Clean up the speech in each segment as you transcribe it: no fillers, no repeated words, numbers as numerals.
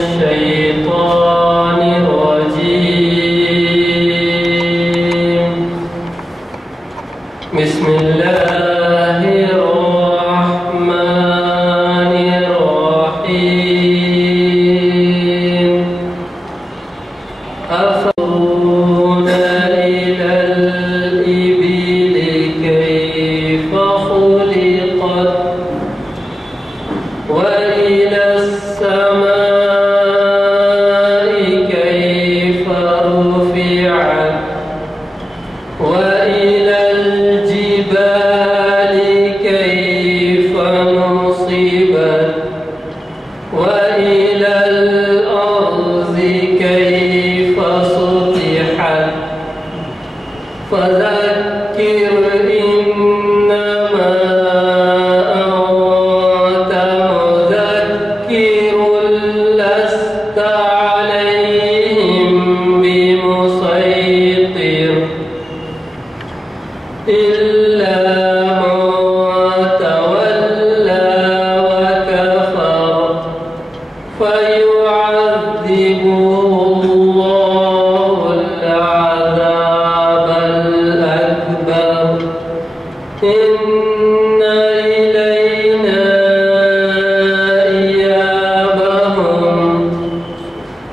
الشيطان الرجيم. بسم الله الرحمن الرحيم. أفنظرون إلى الإبل كيف خلقت وإلى السماء كيف رفعت وإلى الجبال كيف نصبت وإلى الأرض كيف سطحت فذكر إنما أنت مذكر لست عليهم بمسيطر إلا من تولى وكفر فيعذبه الله العذاب الأكبر إن إلينا إيابهم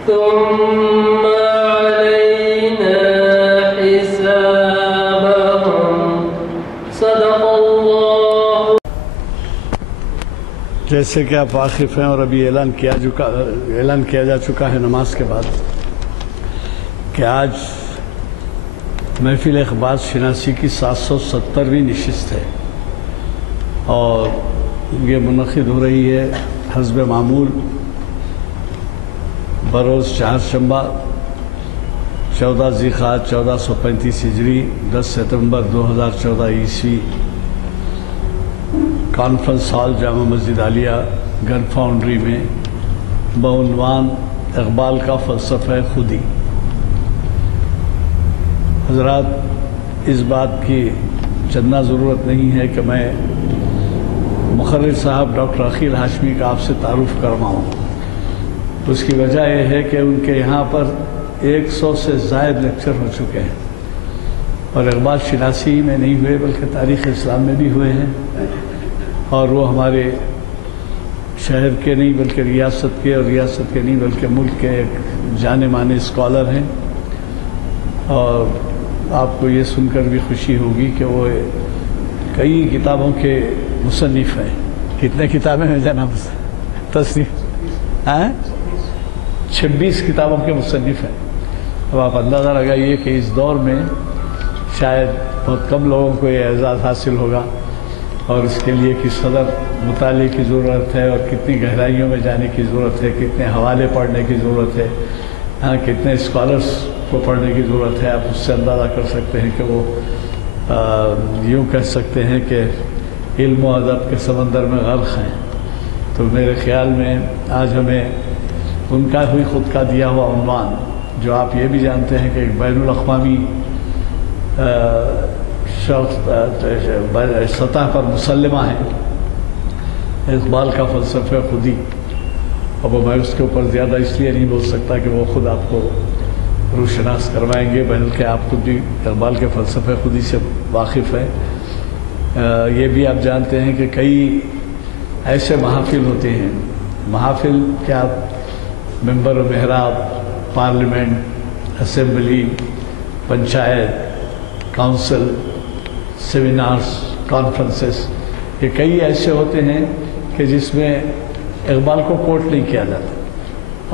ثم علينا حسابهم صدق اللہ. جیسے کہ آپ واقف ہیں اور ابھی اعلان کیا جا چکا ہے نماز کے بعد کہ آج محفل اخبار شناسی کی 770ویں نشست ہے اور یہ منعقد ہو رہی ہے حسب معمول بروز چہارشنبہ 14 ذی-القعدہ 1435 ہجری 10 ستمبر 2014 عیسوی کانفرنس ہال جامع مسجد عالیہ گن فاؤنڈری میں بعنوان اقبال کا فلسفہ خودی. حضرات، اس بات کی چندنا ضرورت نہیں ہے کہ میں مقرر صاحب ڈاکٹر عقیل ہاشمی کا آپ سے تعارف کرواؤں. اس کی وجہ یہ ہے کہ ان کے یہاں پر 100 سے زائد لیکچر ہو چکے ہیں اور اقبال شناسی میں نہیں ہوئے بلکہ تاریخ اسلام میں بھی ہوئے ہیں اور وہ ہمارے شہر کے نہیں بلکہ ریاست کے اور ریاست کے نہیں بلکہ ملک کے ایک جانے مانے اسکالر ہیں. اور آپ کو یہ سن کر بھی خوشی ہوگی کہ وہ کئی کتابوں کے مصنف ہیں. کتنے کتابیں ہیں جناب تصنیف؟ 26 کتابوں کے مصنف ہیں. اب آپ اندازہ لگائیے کہ اس دور میں شاید بہت کم لوگوں کو یہ اعزاز حاصل ہوگا اور اس کے لیے کس قدر مطالعے کی ضرورت ہے اور کتنی گہرائیوں میں جانے کی ضرورت ہے، کتنے حوالے پڑھنے کی ضرورت ہے، کتنے اسکالرس کو پڑھنے کی ضرورت ہے. آپ اس سے اندازہ کر سکتے ہیں کہ وہ یوں کہہ سکتے ہیں کہ علم و ادب کے سمندر میں غرق ہیں. تو میرے خیال میں آج ہمیں ان کا ہوئی خود کا دیا ہوا عنوان، جو آپ یہ بھی جانتے ہیں کہ ایک بین الاقوامی سطح پر مسلمہ ہے، اقبال کا فلسفہ خودی. اب میں اس کے اوپر زیادہ اس لیے نہیں بول سکتا کہ وہ خود آپ کو روشناس کروائیں گے، بلکہ آپ خود بھی اقبال کے فلسفہ خودی سے واقف ہیں. یہ بھی آپ جانتے ہیں کہ کئی ایسے محافل ہوتے ہیں، محافل کیا ممبر و محراب، parliament, assembly, panchayat, council, seminars, conferences, یہ کئی ایسے ہوتے ہیں کہ جس میں اقبال کو کوٹ نہیں کیا جاتا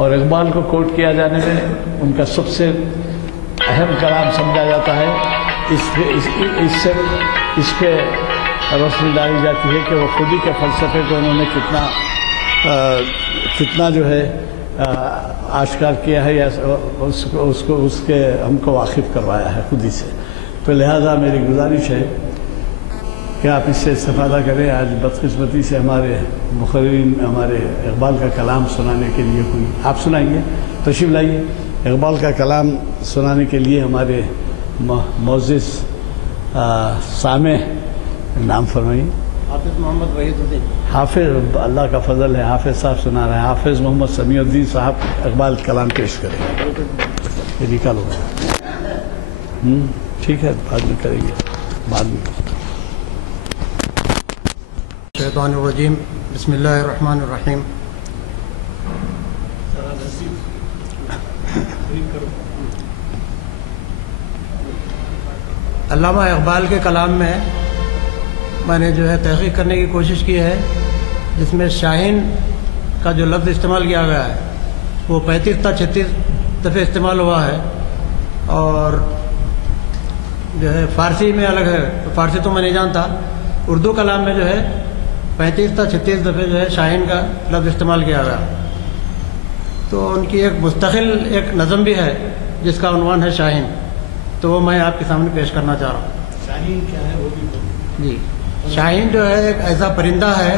اور اقبال کو کوٹ کیا جانے میں ان کا سب سے اہم کلام سمجھا جاتا ہے. اس پہ روشنی ڈالی جاتی ہے کہ وہ خودی کے فلسفے کو انہوں نے کتنا جو ہے آشکار کیا ہے یا اس کے ہم کو واقف کروایا ہے خودی سے. تو لہذا میری گزارش ہے کہ آپ اس سے استفادہ کریں. آج بدقسمتی سے ہمارے مقررین ہمارے اقبال کا کلام سنانے کے لیے کوئی آپ سنائیں گے، تشریف لائیے. اقبال کا کلام سنانے کے لیے ہمارے معزز سامع نام فرمائیے. حافظ محمد وحید الدین. حافظ اللہ کا فضل ہے، حافظ صاحب سنا رہے ہیں. حافظ محمد سمیع الدین صاحب اقبال کلام پیش کریں گے. یہ نکالو. ٹھیک ہے، بعد میں کریں گے. بعد میں. شیطان الرجیم. بسم اللہ الرحمن الرحیم. علامہ اقبال کے کلام میں نے جو ہے تحقیق کرنے کی کوشش کی ہے، جس میں شاہین کا جو لفظ استعمال کیا گیا ہے وہ 35 تا 36 دفعہ استعمال ہوا ہے، اور جو ہے فارسی میں الگ ہے. فارسی تو میں نہیں جانتا. اردو کلام میں جو ہے 35 تا 36 دفعہ جو ہے شاہین کا لفظ استعمال کیا گیا. تو ان کی ایک مستقل ایک نظم بھی ہے جس کا عنوان ہے شاہین، تو وہ میں آپ کے سامنے پیش کرنا چاہ رہا ہوں. شاہین کیا ہے وہ بھی جی. شاہین جو ہے ایک ایسا پرندہ ہے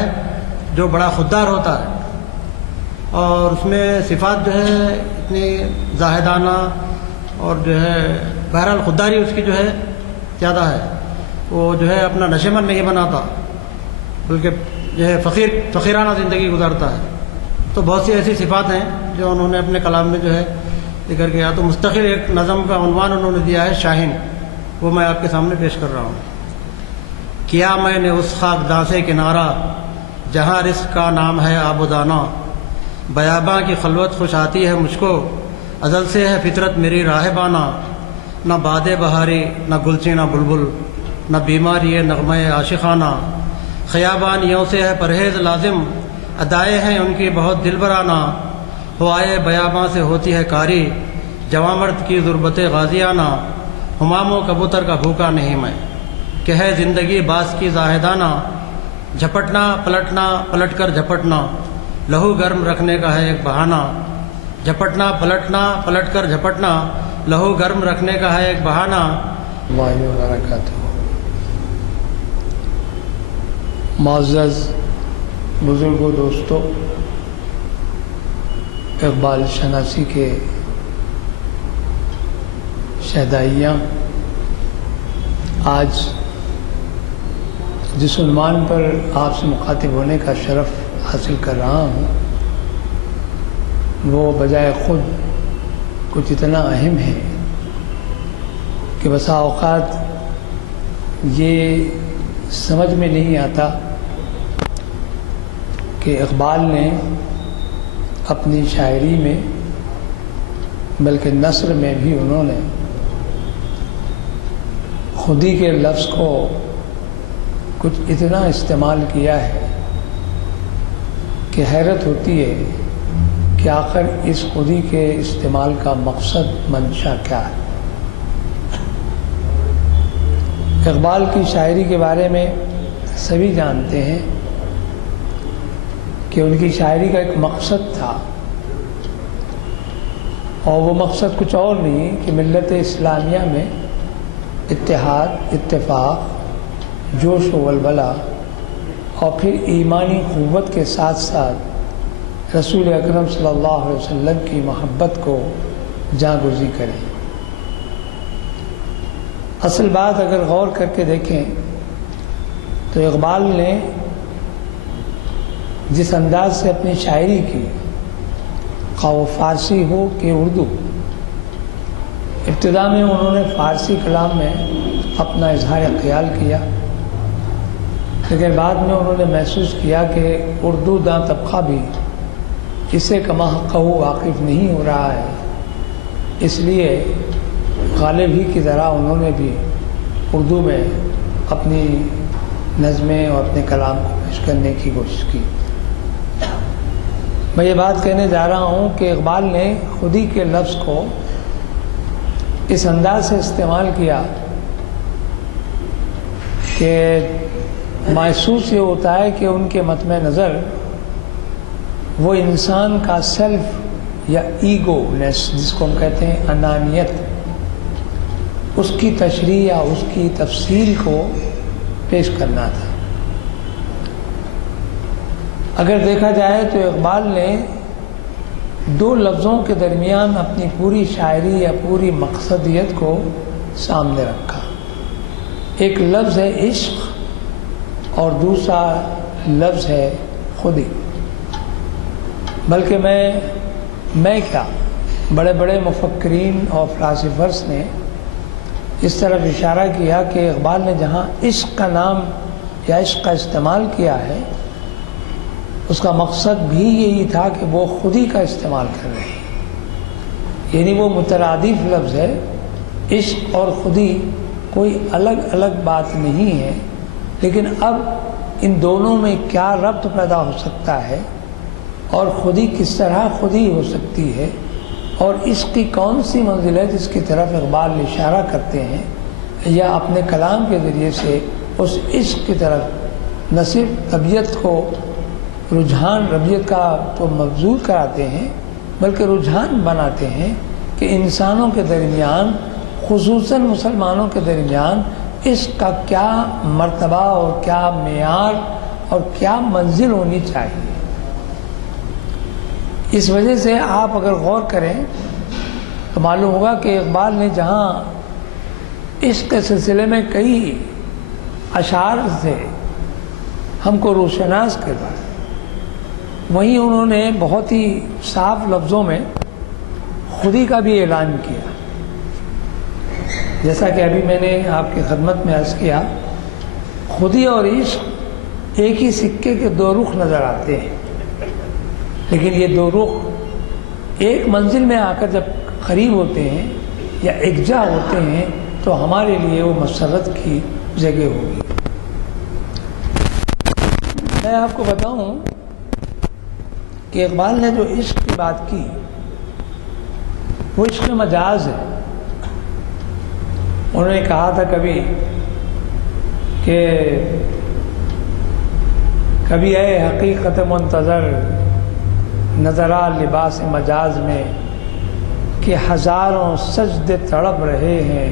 جو بڑا خوددار ہوتا ہے، اور اس میں صفات جو ہے اتنی زاہدانہ اور جو ہے بہرحال خودداری اس کی جو ہے زیادہ ہے. وہ جو ہے اپنا نشیمن نہیں بناتا، بلکہ جو ہے فقیرانہ زندگی گزارتا ہے. تو بہت سی ایسی صفات ہیں جو انہوں نے اپنے کلام میں جو ہے ذکر کیا. تو مستقل ایک نظم کا عنوان انہوں نے دیا ہے شاہین، وہ میں آپ کے سامنے پیش کر رہا ہوں. کیا میں نے اس خاک داں سے کنارہ جہاں رزق کا نام ہے آب و دانہ، بیاباں کی خلوت خوش آتی ہے مجھ کو، ازل سے ہے فطرت میری راہ بانا. نہ باد بہاری نہ گلچی نہ بلبل، نہ بیماری نغمہ عاشقانہ. خیابان یوں سے ہے پرہیز لازم، ادائے ہیں ان کی بہت دل برانہ. ہوائے بیاباں سے ہوتی ہے کاری، جواں مرد کی ضربت غازیانہ. ہمام و کبوتر کا بھوکا نہیں میں، کہ ہے زندگی باس کی زاہدانہ. جھپٹنا پلٹنا پلٹ کر جھپٹنا، لہو گرم رکھنے کا ہے ایک بہانہ. جھپٹنا پلٹنا پلٹ کر جھپٹنا، لہو گرم رکھنے کا ہے ایک بہانہ. اللہ وبرکاتہ. معزز بزرگوں، دوستوں، اقبال شناسی کے شہدائیاں آج جس عنوان پر آپ سے مخاطب ہونے کا شرف حاصل کر رہا ہوں وہ بجائے خود کچھ اتنا اہم ہے کہ بسا اوقات یہ سمجھ میں نہیں آتا کہ اقبال نے اپنی شاعری میں بلکہ نثر میں بھی انہوں نے خودی کے لفظ کو کچھ اتنا استعمال کیا ہے کہ حیرت ہوتی ہے کہ آخر اس خودی کے استعمال کا مقصد منشا کیا ہے. اقبال کی شاعری کے بارے میں سبھی جانتے ہیں کہ ان کی شاعری کا ایک مقصد تھا، اور وہ مقصد کچھ اور نہیں کہ ملت اسلامیہ میں اتحاد، اتفاق، جوش و ولولہ اور پھر ایمانی قوت کے ساتھ ساتھ رسول اکرم صلی اللہ علیہ وسلم کی محبت کو جاں گزی کریں. اصل بات اگر غور کر کے دیکھیں تو اقبال نے جس انداز سے اپنی شاعری کی، خواہ وہ فارسی ہو کہ اردو، ابتدا میں انہوں نے فارسی کلام میں اپنا اظہار خیال کیا، لیکن بعد میں انہوں نے محسوس کیا کہ اردو داں طبقہ بھی اسے کما حقہ واقف نہیں ہو رہا ہے، اس لیے غالب ہی کی طرح انہوں نے بھی اردو میں اپنی نظمیں اور اپنے کلام کو پیش کرنے کی کوشش کی. میں یہ بات کہنے جا رہا ہوں کہ اقبال نے خودی کے لفظ کو اس انداز سے استعمال کیا کہ محسوس یہ ہوتا ہے کہ ان کے مطمع نظر وہ انسان کا سیلف یا ایگو نیس، جس کو ہم کہتے ہیں انانیت، اس کی تشریح یا اس کی تفصیل کو پیش کرنا تھا. اگر دیکھا جائے تو اقبال نے دو لفظوں کے درمیان اپنی پوری شاعری یا پوری مقصدیت کو سامنے رکھا. ایک لفظ ہے عشق اور دوسرا لفظ ہے خودی. بلکہ میں کیا بڑے بڑے مفکرین اور فلاسفرز نے اس طرف اشارہ کیا کہ اقبال نے جہاں عشق کا نام یا عشق کا استعمال کیا ہے اس کا مقصد بھی یہی تھا کہ وہ خودی کا استعمال کر رہے ہیں. یعنی وہ مترادف لفظ ہے. عشق اور خودی کوئی الگ الگ بات نہیں ہے، لیکن اب ان دونوں میں کیا ربط پیدا ہو سکتا ہے اور خودی کس طرح خودی ہو سکتی ہے اور عشق کی کون سی منزل ہے جس کی طرف اقبال اشارہ کرتے ہیں یا اپنے کلام کے ذریعے سے اس عشق کی طرف نہ صرف طبیعت کو رجحان ربیعت کا تو مبذول کراتے ہیں بلکہ رجحان بناتے ہیں کہ انسانوں کے درمیان خصوصاً مسلمانوں کے درمیان عشق کا کیا مرتبہ اور کیا معیار اور کیا منزل ہونی چاہیے. اس وجہ سے آپ اگر غور کریں تو معلوم ہوگا کہ اقبال نے جہاں عشق کے سلسلے میں کئی اشعار سے ہم کو روشناس کروا، وہیں انہوں نے بہت ہی صاف لفظوں میں خودی کا بھی اعلان کیا. جیسا کہ ابھی میں نے آپ کی خدمت میں عرض کیا، خودی اور عشق ایک ہی سکے کے دو رخ نظر آتے ہیں، لیکن یہ دو رخ ایک منزل میں آ کر جب قریب ہوتے ہیں یا یکجا ہوتے ہیں تو ہمارے لیے وہ مسرت کی جگہ ہوگی. میں آپ کو بتاؤں کہ اقبال نے جو عشق کی بات کی وہ عشق مجاز ہے. انہوں نے کہا تھا کبھی اے حقیقت منتظر نظرا لباس مجاز میں کہ ہزاروں سجدے تڑپ رہے ہیں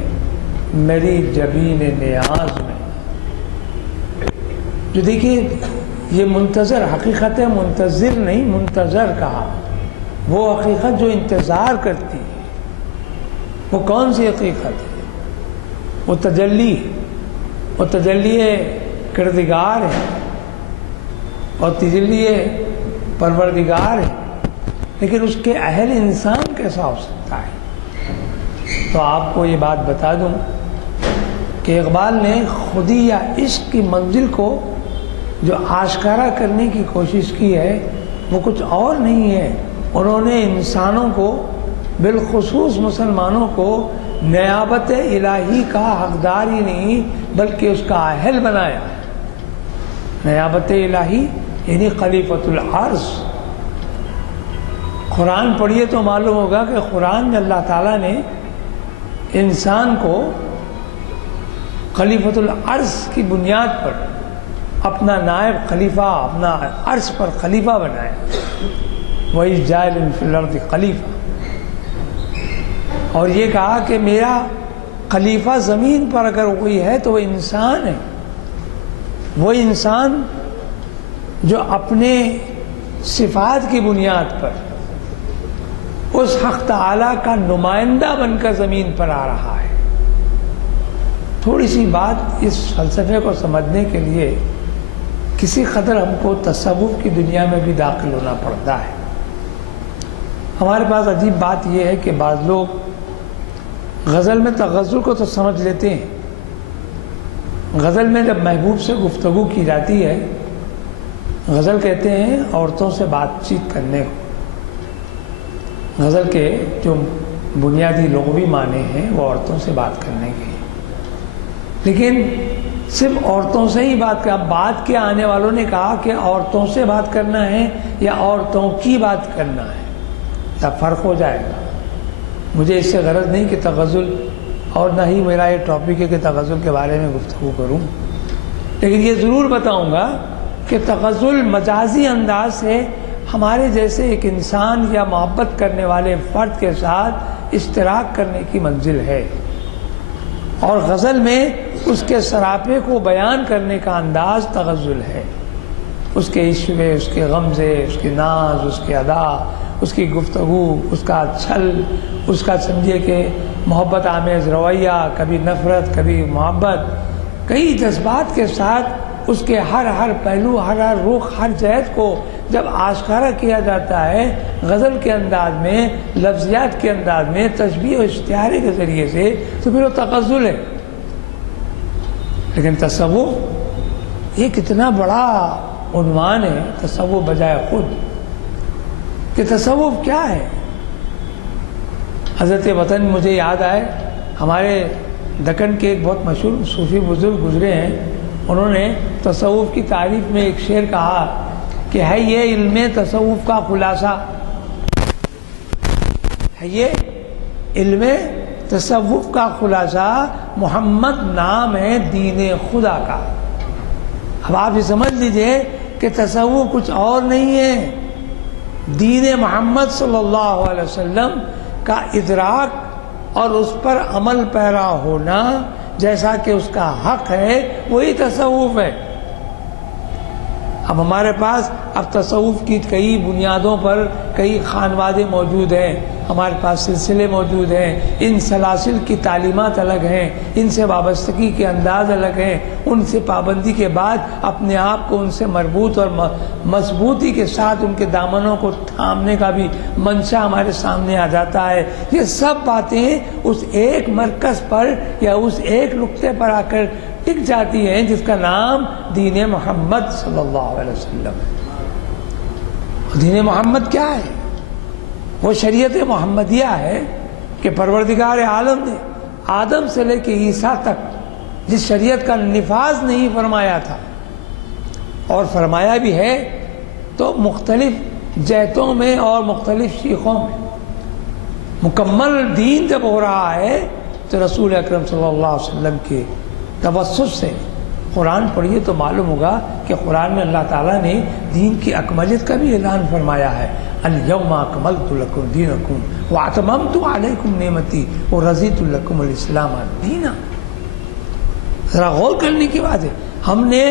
میری جبین نیاز میں. جو دیکھیے یہ منتظر حقیقت منتظر نہیں منتظر کہا، وہ حقیقت جو انتظار کرتی ہے. وہ کون سی حقیقت ہے؟ وہ تجلی کردگار ہے اور تجلی پروردگار ہے، لیکن اس کے اہل انسان کیسا ہو سکتا ہے؟ تو آپ کو یہ بات بتا دوں کہ اقبال نے خودی یا عشق کی منزل کو جو آشکارا کرنے کی کوشش کی ہے وہ کچھ اور نہیں ہے. انہوں نے انسانوں کو بالخصوص مسلمانوں کو نیابت الہی کا حقدار ہی نہیں بلکہ اس کا اہل بنایا. نیابت الہی یعنی خلیفۃ العرض. قرآن پڑھیے تو معلوم ہوگا کہ قرآن میں اللہ تعالیٰ نے انسان کو خلیفۃ العرض کی بنیاد پر اپنا نائب خلیفہ اپنا عرض پر خلیفہ بنایا. وَإِذْ جَاعِلٌ فِي الْأَرْضِ خلیفہ، اور یہ کہا کہ میرا خلیفہ زمین پر اگر کوئی ہے تو وہ انسان ہے. وہ انسان جو اپنے صفات کی بنیاد پر اس حق تعالیٰ کا نمائندہ بن کر زمین پر آ رہا ہے. تھوڑی سی بات اس فلسفے کو سمجھنے کے لیے کسی قدر ہم کو تصوف کی دنیا میں بھی داخل ہونا پڑتا ہے. ہمارے پاس عجیب بات یہ ہے کہ بعض لوگ غزل میں تغزل کو تو سمجھ لیتے ہیں. غزل میں جب محبوب سے گفتگو کی جاتی ہے، غزل کہتے ہیں عورتوں سے بات چیت کرنے کو. غزل کے جو بنیادی لغوی معنی ہیں وہ عورتوں سے بات کرنے کے، لیکن صرف عورتوں سے ہی بات کر. اب بات کے آنے والوں نے کہا کہ عورتوں سے بات کرنا ہے یا عورتوں کی بات کرنا ہے، تب فرق ہو جائے گا. مجھے اس سے غرض نہیں کہ تغزل، اور نہ ہی میرا یہ ٹاپک ہے کہ تغزل کے بارے میں گفتگو کروں، لیکن یہ ضرور بتاؤں گا کہ تغزل مجازی انداز سے ہمارے جیسے ایک انسان یا محبت کرنے والے فرد کے ساتھ اشتراک کرنے کی منزل ہے، اور غزل میں اس کے سراپے کو بیان کرنے کا انداز تغزل ہے. اس کے عشوے، اس کے غمزے، اس کے ناز، اس کے ادا، اس کی گفتگو، اس کا چھل، اس کا سمجھیے کہ محبت آمیز رویہ، کبھی نفرت کبھی محبت، کئی جذبات کے ساتھ اس کے ہر پہلو، ہر رخ، ہر جہت کو جب آشکارا کیا جاتا ہے غزل کے انداز میں، لفظیات کے انداز میں، تشبیہ و استعارے کے ذریعے سے، تو پھر وہ تغزل ہے۔ لیکن تصوف یہ کتنا بڑا عنوان ہے، تصوف بجائے خود، کہ تصوف کیا ہے۔ حضرت وطن مجھے یاد آئے، ہمارے دکن کے ایک بہت مشہور صوفی بزرگ گزرے ہیں، انہوں نے تصوف کی تعریف میں ایک شعر کہا کہ ہے یہ علم تصوف کا خلاصہ، ہے یہ علم تصوف کا خلاصہ، محمد نام ہے دین خدا کا۔ اب آپ یہ سمجھ لیجئے کہ تصوف کچھ اور نہیں ہے، دین محمد صلی اللہ علیہ وسلم کا ادراک اور اس پر عمل پیرا ہونا جیسا کہ اس کا حق ہے، وہی تصوف ہے۔ اب ہمارے پاس اب تصوف کی کئی بنیادوں پر کئی خانوادے موجود ہیں، ہمارے پاس سلسلے موجود ہیں، ان سلاسل کی تعلیمات الگ ہیں، ان سے وابستگی کے انداز الگ ہیں، ان سے پابندی کے بعد اپنے آپ کو ان سے مربوط اور مضبوطی کے ساتھ ان کے دامنوں کو تھامنے کا بھی منشا ہمارے سامنے آ جاتا ہے۔ یہ سب باتیں اس ایک مرکز پر یا اس ایک نقطے پر آ کر ٹک جاتی ہیں جس کا نام دین محمد صلی اللہ علیہ وسلم۔ دین محمد کیا ہے؟ وہ شریعت محمدیہ ہے کہ پروردگار عالم نے آدم سے لے کے عیسیٰ تک جس شریعت کا نفاذ نہیں فرمایا تھا، اور فرمایا بھی ہے تو مختلف جہتوں میں اور مختلف شیخوں میں، مکمل دین جب ہو رہا ہے تو رسول اکرم صلی اللہ علیہ وسلم کے توسط سے قرآن پڑھیے تو معلوم ہوگا کہ قرآن میں اللہ تعالیٰ نے دین کی اکملیت کا بھی اعلان فرمایا ہے، الیوم اکملت لکم دینکم واتممت علیکم نعمتی ورضیت لکم الاسلام دینا۔ ذرا غور کرنے کی بات ہے، ہم نے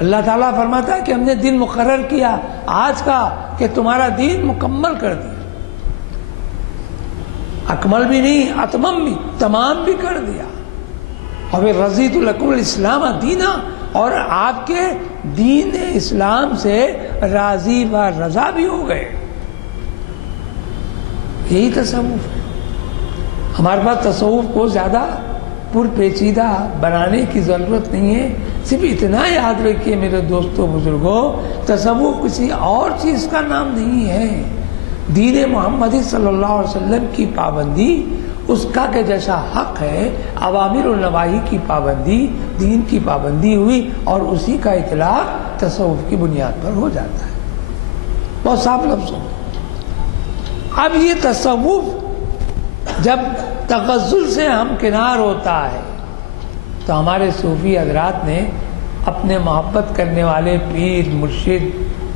اللہ تعالیٰ فرماتا ہے کہ ہم نے دن مقرر کیا آج کا کہ تمہارا دین مکمل کر دیا، اکمل بھی نہیں، اتمم بھی، تمام بھی کر دیا، اور پھر رضیت لکم الاسلام دینا، اور آپ کے دین اسلام سے راضی و رضا بھی ہو گئے۔ یہی تصوف ہے۔ ہمارے پاس تصوف کو زیادہ پرپیچیدہ بنانے کی ضرورت نہیں ہے، صرف اتنا یاد رکھیے میرے دوستوں بزرگوں، تصوف کسی اور چیز کا نام نہیں ہے۔ دین محمدی صلی اللہ علیہ وسلم کی پابندی، اس کا کہ جیسا حق ہے، اوامر و نواہی کی پابندی، دین کی پابندی ہوئی، اور اسی کا اطلاق تصوف کی بنیاد پر ہو جاتا ہے۔ بہت صاف لفظوں میں۔ اب یہ تصوف جب تغزل سے ہمکنار ہوتا ہے تو ہمارے صوفی حضرات نے اپنے محبت کرنے والے پیر مرشد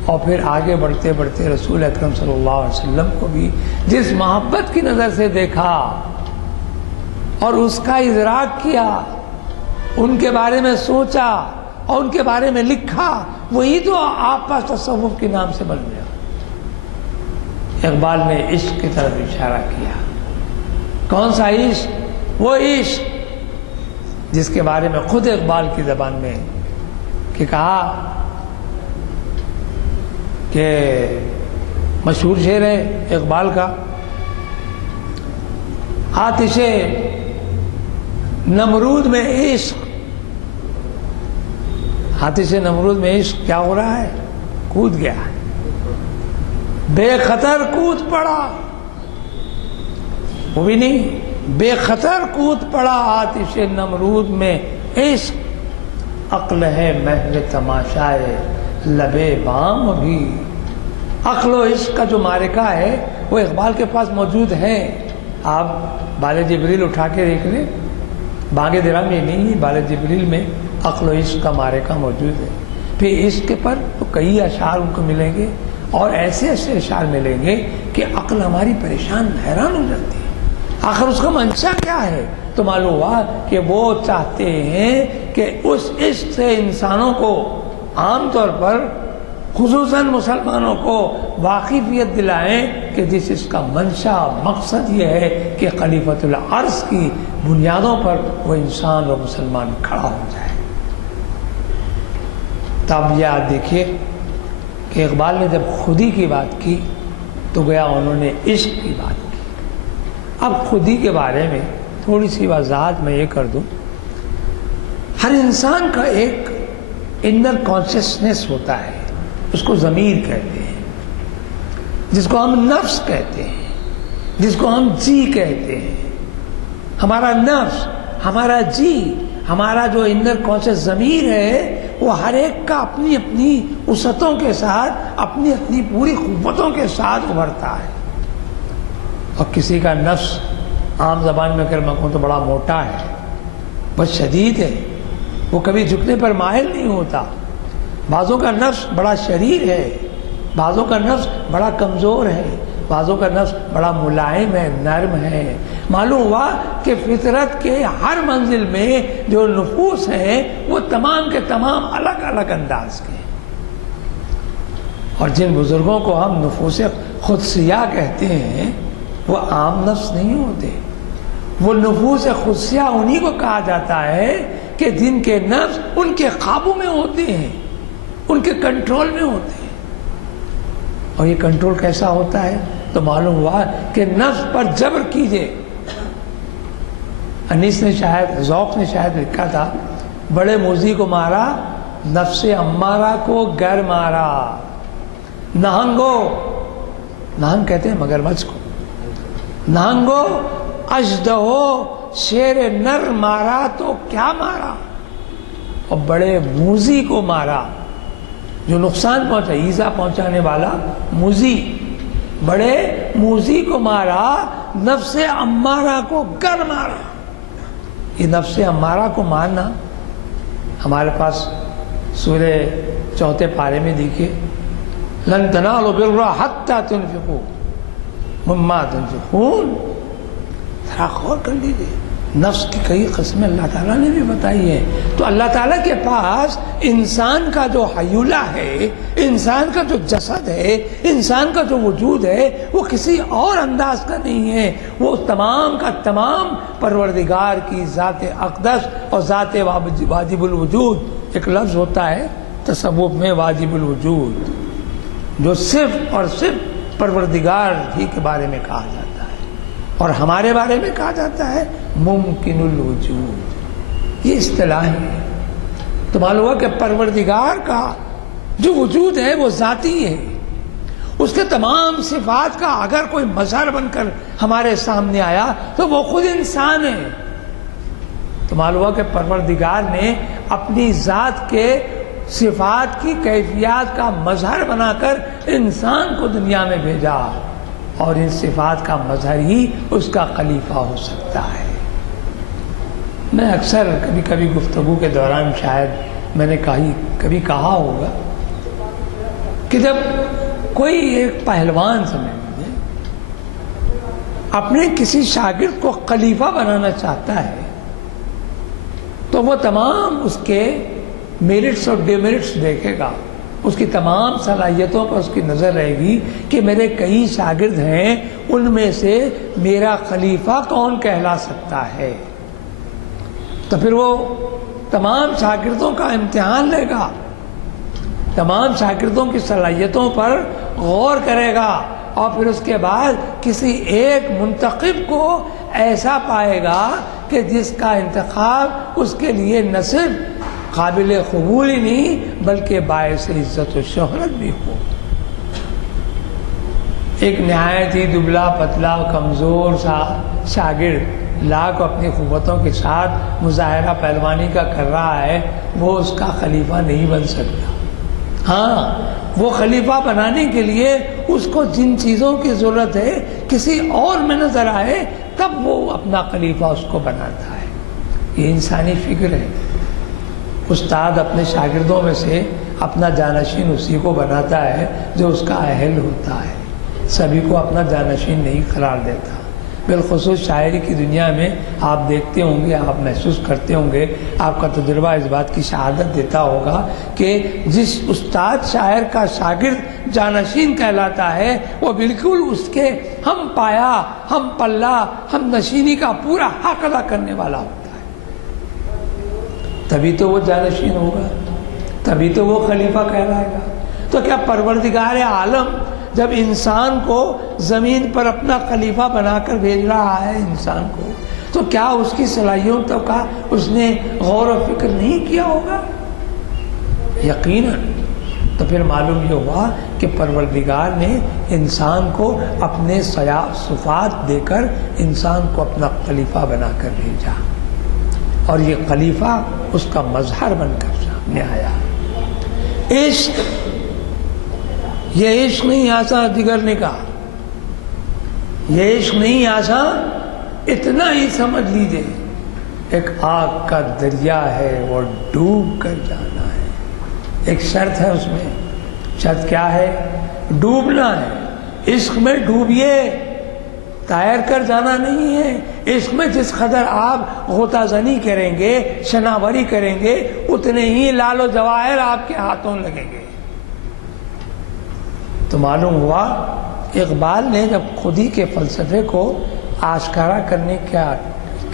اور پھر آگے بڑھتے بڑھتے رسول اکرم صلی اللہ علیہ وسلم کو بھی جس محبت کی نظر سے دیکھا اور اس کا ادراک کیا، ان کے بارے میں سوچا اور ان کے بارے میں لکھا، وہی تو آپ پاس تصوف کے نام سے بن گیا۔ اقبال نے عشق کی طرف اشارہ کیا۔ کون سا عشق؟ وہ عشق جس کے بارے میں خود اقبال کی زبان میں کہ کہا کہ مشہور شعر ہے اقبال کا، آتش نمرود میں عشق، آتش نمرود میں عشق کیا ہو رہا ہے؟ کود گیا، بے خطر کود پڑا، وہ بھی نہیں، بے خطر کود پڑا آتش نمرود میں عشق، عقل ہے محو تماشائے لبے بام بھی۔ عقل و عشق کا جو معرکہ ہے وہ اقبال کے پاس موجود ہے۔ آپ بال جبریل اٹھا کے دیکھ لیں، بانگ درا میں نہیں، بال جبریل میں عقل و عشق کا معرکہ موجود ہے۔ پھر عشق پر تو کئی اشعار ان کو ملیں گے، اور ایسے ایسے اشعار ملیں گے کہ عقل ہماری پریشان حیران ہو جاتی ہے۔ آخر اس کا منشا کیا ہے؟ تو معلوم ہوا کہ وہ چاہتے ہیں کہ اس عشق سے انسانوں کو عام طور پر خصوصاً مسلمانوں کو واقفیت دلائیں کہ جس اس کا منشا مقصد یہ ہے کہ خلیفۃ العرض کی بنیادوں پر وہ انسان اور مسلمان کھڑا ہو جائے۔ تو اب یہ آپ دیکھیے کہ اقبال نے جب خودی کی بات کی تو گیا انہوں نے عشق کی بات کی. اب خودی کے بارے میں تھوڑی سی وضاحت میں یہ کر دوں. ہر انسان کا ایک انر کانشسنس ہوتا ہے، اس کو ضمیر کہتے ہیں، جس کو ہم نفس کہتے ہیں، جس کو ہم جی کہتے ہیں. ہمارا نفس، ہمارا جی، ہمارا جو انر کانشس ضمیر ہے وہ ہر ایک کا اپنی اپنی وسعتوں کے ساتھ، اپنی اپنی پوری قوتوں کے ساتھ ابھرتا ہے. اور کسی کا نفس عام زبان میں اگر میں کہوں تو بڑا موٹا ہے، بہت شدید ہے، وہ کبھی جھکنے پر مائل نہیں ہوتا. بعضوں کا نفس بڑا شریر ہے، بعضوں کا نفس بڑا کمزور ہے، بعضوں کا نفس بڑا ملائم ہے، نرم ہے. معلوم ہوا کہ فطرت کے ہر منزل میں جو نفوس ہیں وہ تمام کے تمام الگ الگ انداز کے ہیں. اور جن بزرگوں کو ہم نفوس قدسیہ کہتے ہیں وہ عام نفس نہیں ہوتے. وہ نفوس قدسیہ انہی کو کہا جاتا ہے کہ جن کے نفس ان کے قابو میں ہوتے ہیں، ان کے کنٹرول میں ہوتے ہیں. اور یہ کنٹرول کیسا ہوتا ہے؟ تو معلوم ہوا کہ نفس پر جبر کیجئے. انیس نے شاید، ذوق نے شاید لکھا تھا، بڑے موذی کو مارا، نفس امارہ کو گر مارا. نہنگو، نہنگ کہتے ہیں مگرمچھ کو، نہنگو اژدہو شیر نر مارا تو کیا مارا. اور بڑے موذی کو مارا جو نقصان پہنچا، ایذا پہنچانے والا موذی، بڑے موذی کو مارا، نفس امارہ کو گر مارا. یہ نفس امارہ کو مارنا ہمارے پاس سورہ 4 پارے میں دیکھیے، لن تنالوا البر حتی تنفقوا مما تنفقون. ذرا غور کر لیجیے، نفس کی کئی قسمیں اللہ تعالیٰ نے بھی بتائی ہیں. تو اللہ تعالیٰ کے پاس انسان کا جو حیولہ ہے، انسان کا جو جسد ہے، انسان کا جو وجود ہے وہ کسی اور انداز کا نہیں ہے. وہ تمام کا تمام پروردگار کی ذات اقدس اور ذات واجب الوجود. ایک لفظ ہوتا ہے تصوف میں واجب الوجود، جو صرف اور صرف پروردگار ہی کے بارے میں کہا جاتا ہے، اور ہمارے بارے میں کہا جاتا ہے ممکن الوجود. یہ اصطلاح ہے. تو معلوم ہوا کہ پروردگار کا جو وجود ہے وہ ذاتی ہے. اس کے تمام صفات کا اگر کوئی مظہر بن کر ہمارے سامنے آیا تو وہ خود انسان ہے. تو معلوم ہوا کہ پروردگار نے اپنی ذات کے صفات کی کیفیات کا مظہر بنا کر انسان کو دنیا میں بھیجا، اور ان صفات کا مظہر ہی اس کا خلیفہ ہو سکتا ہے. میں اکثر کبھی کبھی گفتگو کے دوران شاید میں نے کبھی کہا ہوگا کہ جب کوئی ایک پہلوان سمجھ لیجیے اپنے کسی شاگرد کو خلیفہ بنانا چاہتا ہے تو وہ تمام اس کے میرٹس اور ڈیمیرٹس دیکھے گا. اس کی تمام صلاحیتوں پر اس کی نظر رہے گی کہ میرے کئی شاگرد ہیں، ان میں سے میرا خلیفہ کون کہلا سکتا ہے. تو پھر وہ تمام شاگردوں کا امتحان لے گا، تمام شاگردوں کی صلاحیتوں پر غور کرے گا، اور پھر اس کے بعد کسی ایک منتخب کو ایسا پائے گا کہ جس کا انتخاب اس کے لیے نہ صرف قابل قبول ہی نہیں بلکہ باعث عزت و شہرت بھی ہو. ایک نہایت ہی دبلا پتلا کمزور سا شاگرد لاکھ اپنی قوتوں کے ساتھ مظاہرہ پہلوانی کا کر رہا ہے، وہ اس کا خلیفہ نہیں بن سکتا. ہاں، وہ خلیفہ بنانے کے لیے اس کو جن چیزوں کی ضرورت ہے کسی اور میں نظر آئے تب وہ اپنا خلیفہ اس کو بناتا ہے. یہ انسانی فکر ہے. استاد اپنے شاگردوں میں سے اپنا جانشین اسی کو بناتا ہے جو اس کا اہل ہوتا ہے، سبھی کو اپنا جانشین نہیں قرار دیتا. بالخصوص شاعری کی دنیا میں آپ دیکھتے ہوں گے، آپ محسوس کرتے ہوں گے، آپ کا تجربہ اس بات کی شہادت دیتا ہوگا کہ جس استاد شاعر کا شاگرد جانشین کہلاتا ہے وہ بالکل اس کے ہم پایا، ہم پلہ، ہم نشینی کا پورا حق ادا کرنے والا ہوتا ہے. تبھی تو وہ جانشین ہوگا. تبھی تو وہ خلیفہ کہلائے گا۔ تو کیا پروردگار عالم جب انسان کو زمین پر اپنا خلیفہ بنا کر بھیج رہا ہے انسان کو، تو کیا اس کی صلاحیتوں کا اس نے غور و فکر نہیں کیا ہوگا؟ یقیناً۔ تو پھر معلوم یہ ہوا کہ پروردگار نے انسان کو اپنے صفات دے کر انسان کو اپنا خلیفہ بنا کر بھیجا، اور یہ خلیفہ اس کا مظہر بن کر سامنے آیا۔ عشق، یہ عشق نہیں آسان جگر نے کہا، یہ عشق نہیں آسان، اتنا ہی سمجھ لیجیے ایک آگ کا دریا ہے، وہ ڈوب کر جانا ہے۔ ایک شرط ہے اس میں، شرط کیا ہے؟ ڈوبنا ہے۔ عشق میں ڈوبیے، تیر کر جانا نہیں ہے۔ عشق میں جس قدر آپ غوطہ زنی کریں گے، شناوری کریں گے، اتنے ہی لال و جواہر آپ کے ہاتھوں لگیں گے۔ تو معلوم ہوا اقبال نے جب خودی کے فلسفے کو آشکارا کرنے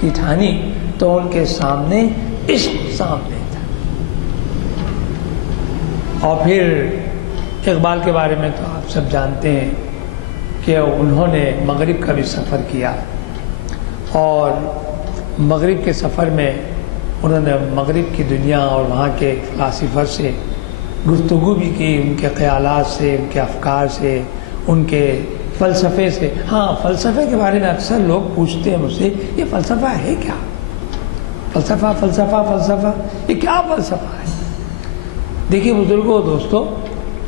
کی ٹھانی تو ان کے سامنے عشق سامنے تھا۔ اور پھر اقبال کے بارے میں تو آپ سب جانتے ہیں کہ انہوں نے مغرب کا بھی سفر کیا، اور مغرب کے سفر میں انہوں نے مغرب کی دنیا اور وہاں کے فلاسفر سے گفتگو بھی کی، ان کے خیالات سے، ان کے افکار سے، ان کے فلسفے سے۔ ہاں، فلسفے کے بارے میں اکثر لوگ پوچھتے ہیں مجھ سے، یہ فلسفہ ہے کیا؟ فلسفہ فلسفہ فلسفہ، یہ کیا فلسفہ ہے؟ دیکھیے بزرگوں، دوستو،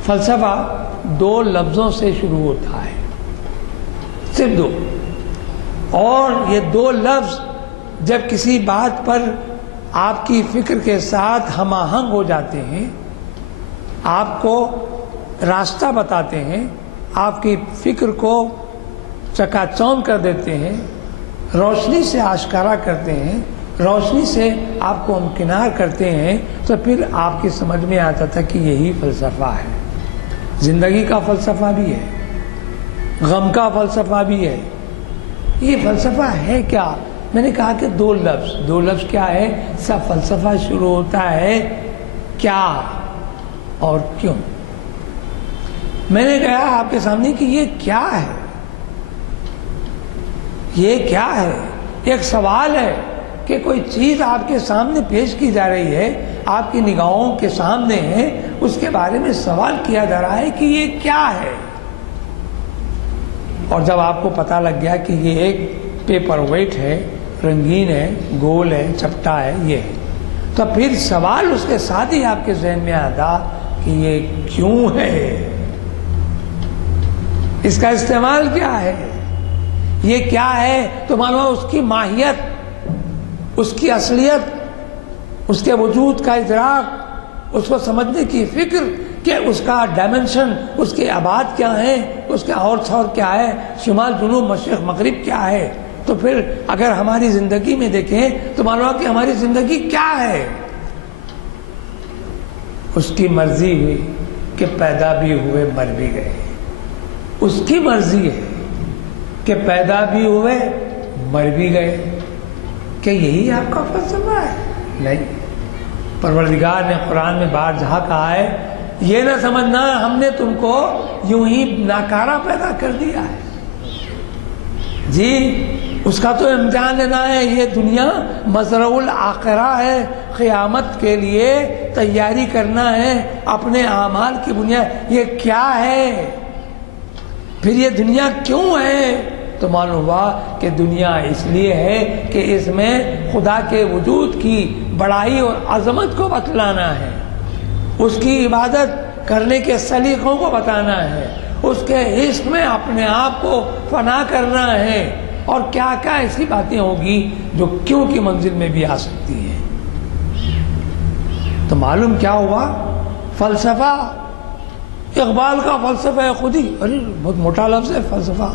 فلسفہ دو لفظوں سے شروع ہوتا ہے، صرف دو، اور یہ دو لفظ جب کسی بات پر آپ کی فکر کے ساتھ ہم آہنگ ہو جاتے ہیں، آپ کو راستہ بتاتے ہیں، آپ کی فکر کو چکا چوند کر دیتے ہیں، روشنی سے آشکارا کرتے ہیں، روشنی سے آپ کو امکنار کرتے ہیں، تو پھر آپ کی سمجھ میں آتا تھا کہ یہی فلسفہ ہے۔ زندگی کا فلسفہ بھی ہے، غم کا فلسفہ بھی ہے۔ یہ فلسفہ ہے کیا؟ میں نے کہا کہ دو لفظ کیا ہے؟ سب فلسفہ شروع ہوتا ہے کیا اور کیوں۔ میں نے کہا آپ کے سامنے کہ یہ کیا ہے، یہ کیا ہے؟ ایک سوال ہے کہ کوئی چیز آپ کے سامنے پیش کی جا رہی ہے، آپ کی نگاہوں کے سامنے ہے، اس کے بارے میں سوال کیا جا رہا ہے کہ یہ کیا ہے۔ اور جب آپ کو پتہ لگ گیا کہ یہ ایک پیپر ویٹ ہے، رنگین ہے، گول ہے، چپٹا ہے، یہ ہے، تو پھر سوال اس کے ساتھ ہی آپ کے ذہن میں آتا کہ یہ کیوں ہے، اس کا استعمال کیا ہے، یہ کیا ہے؟ تو معلوم اس کی ماہیت، اس کی اصلیت، اس کے وجود کا ادراک، اس کو سمجھنے کی فکر کہ اس کا ڈائمنشن، اس کے ابعاد کیا ہیں، اس کا اور کیا ہے، شمال جنوب مشرق مغرب کیا ہے۔ تو پھر اگر ہماری زندگی میں دیکھیں تو معلوم کہ ہماری زندگی کیا ہے۔ اس کی مرضی ہوئی کہ پیدا بھی ہوئے مر بھی گئے، اس کی مرضی ہے کہ پیدا بھی ہوئے مر بھی گئے۔ کہ یہی آپ کا فلسفہ ہے؟ نہیں، پروردگار نے قرآن میں بار جہاں کہا ہے یہ نہ سمجھنا ہم نے تم کو یوں ہی ناکارہ پیدا کر دیا ہے، جی اس کا تو امتحان لینا ہے۔ یہ دنیا مزرع الآخرہ ہے، قیامت کے لیے تیاری کرنا ہے اپنے اعمال کی بنیاد۔ یہ کیا ہے؟ پھر یہ دنیا کیوں ہے؟ تو معلوم ہوا کہ دنیا اس لیے ہے کہ اس میں خدا کے وجود کی بڑائی اور عظمت کو بتلانا ہے، اس کی عبادت کرنے کے سلیقوں کو بتانا ہے، اس کے عشق میں اپنے آپ کو فنا کرنا ہے، اور کیا کیا ایسی باتیں ہوگی جو کیوں کی منزل میں بھی آ سکتی ہیں۔ تو معلوم کیا ہوا؟ فلسفہ، اقبال کا فلسفہ ہے خود ہی۔ ارے بہت موٹا لفظ ہے فلسفہ،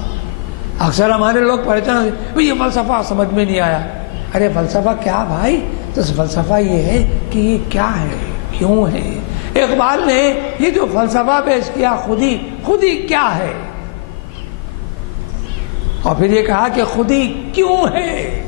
اکثر ہمارے لوگ پریشان ہیں، یہ فلسفہ سمجھ میں نہیں آیا۔ ارے فلسفہ کیا بھائی؟ تو فلسفہ یہ ہے کہ یہ کیا ہے، کیوں ہے۔ اقبال نے یہ جو فلسفہ پیش کیا خود ہی کیا ہے، اور پھر یہ کہا کہ خود ہی کیوں ہے۔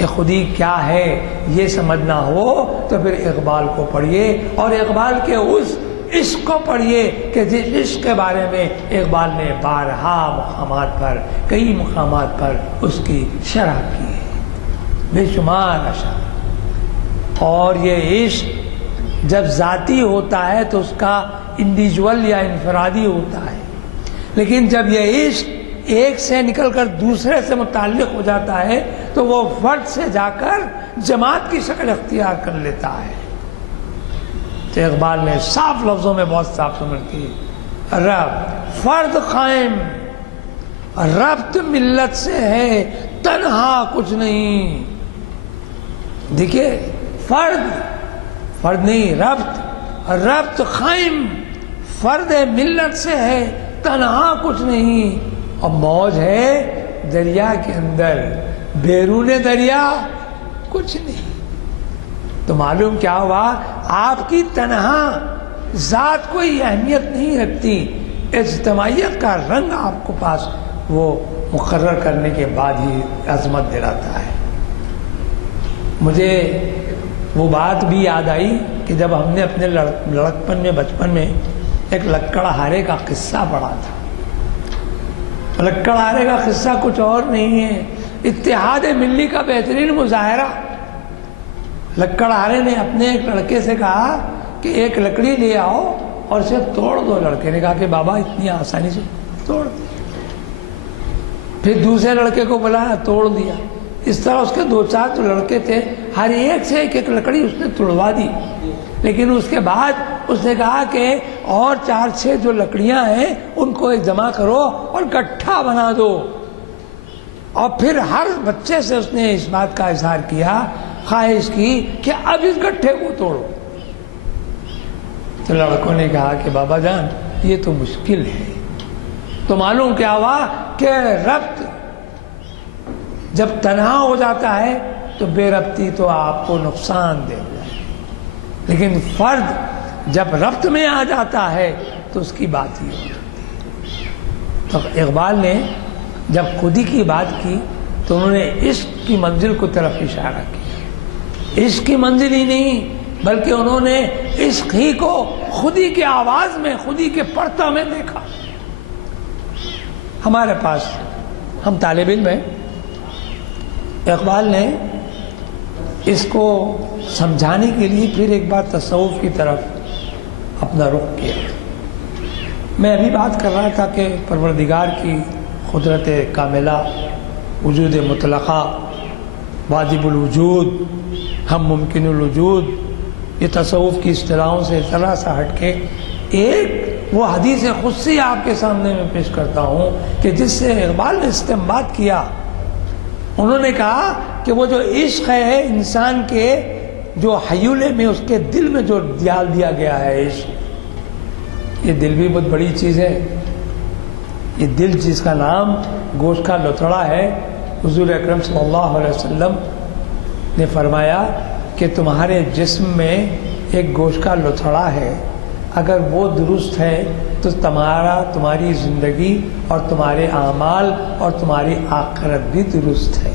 یہ خودی کیا ہے یہ سمجھنا ہو تو پھر اقبال کو پڑھیے، اور اقبال کے اس عشق کو پڑھیے کہ جس عشق کے بارے میں اقبال نے بارہا مقامات پر، کئی مقامات پر اس کی شرح کی ہے، بے شمار اشعار۔ اور یہ عشق جب ذاتی ہوتا ہے تو اس کا انڈیویجول یا انفرادی ہوتا ہے، لیکن جب یہ عشق ایک سے نکل کر دوسرے سے متعلق ہو جاتا ہے تو وہ فرد سے جا کر جماعت کی شکل اختیار کر لیتا ہے۔ تو اقبال نے صاف لفظوں میں بہت صاف سمجھ کی، رب فرد قائم، ربط ملت سے ہے تنہا کچھ نہیں۔ دیکھیے فرد نہیں، ربط قائم، فرد ملت سے ہے تنہا کچھ نہیں، اور موج ہے دریا کے اندر، بیرون دریا کچھ نہیں۔ تو معلوم کیا ہوا، آپ کی تنہا ذات کوئی اہمیت نہیں رکھتی، اجتماعیت کا رنگ آپ کو پاس وہ مقرر کرنے کے بعد ہی عظمت دلاتا ہے۔ مجھے وہ بات بھی یاد آئی کہ جب ہم نے اپنے لڑکپن میں، بچپن میں ایک لکڑہارے کا قصہ پڑھا تھا۔ لکڑہارے کا قصہ کچھ اور نہیں ہے، اتحاد ملی کا بہترین مظاہرہ۔ لکڑہارے نے اپنے ایک لڑکے سے کہا کہ ایک لکڑی لے آؤ اور اسے توڑ دو۔ لڑکے نے کہا کہ بابا اتنی آسانی سے توڑ دو۔ پھر دوسرے لڑکے کو بلایا، توڑ دیا۔ اس طرح اس کے 2-4 جو لڑکے تھے، ہر ایک سے ایک لکڑی اس نے توڑوا دی، لیکن اس کے بعد اس نے کہا کہ اور 4-6 جو لکڑیاں ہیں ان کو ایک جمع کرو اور گٹھا بنا دو۔ اور پھر ہر بچے سے اس نے اس بات کا اظہار کیا، خواہش کی کہ اب اس گٹھے کو توڑو۔ تو لڑکوں نے کہا کہ بابا جان یہ تو مشکل ہے۔ تو معلوم کیا ہوا کہ ربط جب تنہا ہو جاتا ہے تو بے ربطی تو آپ کو نقصان دے گا، لیکن فرد جب ربط میں آ جاتا ہے تو اس کی بات ہی ہو جاتی ہے۔ تو اقبال نے جب خودی کی بات کی تو انہوں نے عشق کی منزل کو طرف اشارہ کیا۔ عشق کی منزل ہی نہیں بلکہ انہوں نے عشق ہی کو خودی کی آواز میں، خودی کے پرتو میں دیکھا۔ ہمارے پاس ہم طالب علم ہیں، اقبال نے اس کو سمجھانے کے لیے پھر ایک بار تصوف کی طرف اپنا رخ کیا۔ میں ابھی بات کر رہا تھا کہ پروردگار کی قدرت کاملہ، وجود مطلقہ، واجب الوجود، ہم ممکن الوجود، یہ تصوف کی اصطلاحوں سے ذرا سا ہٹ کے ایک وہ حدیث قدسی آپ کے سامنے میں پیش کرتا ہوں کہ جس سے اقبال نے استنباط کیا۔ انہوں نے کہا کہ وہ جو عشق ہے انسان کے جو حیولے میں، اس کے دل میں جو ڈال دیا گیا ہے عشق، یہ دل بھی بہت بڑی چیز ہے۔ یہ دل جس کا نام گوشت کا لوتھڑا ہے، حضور اکرم صلی اللہ علیہ وسلم نے فرمایا کہ تمہارے جسم میں ایک گوشت کا لوتھڑا ہے، اگر وہ درست ہے تو تمہاری زندگی اور تمہارے اعمال اور تمہاری آخرت بھی درست ہے۔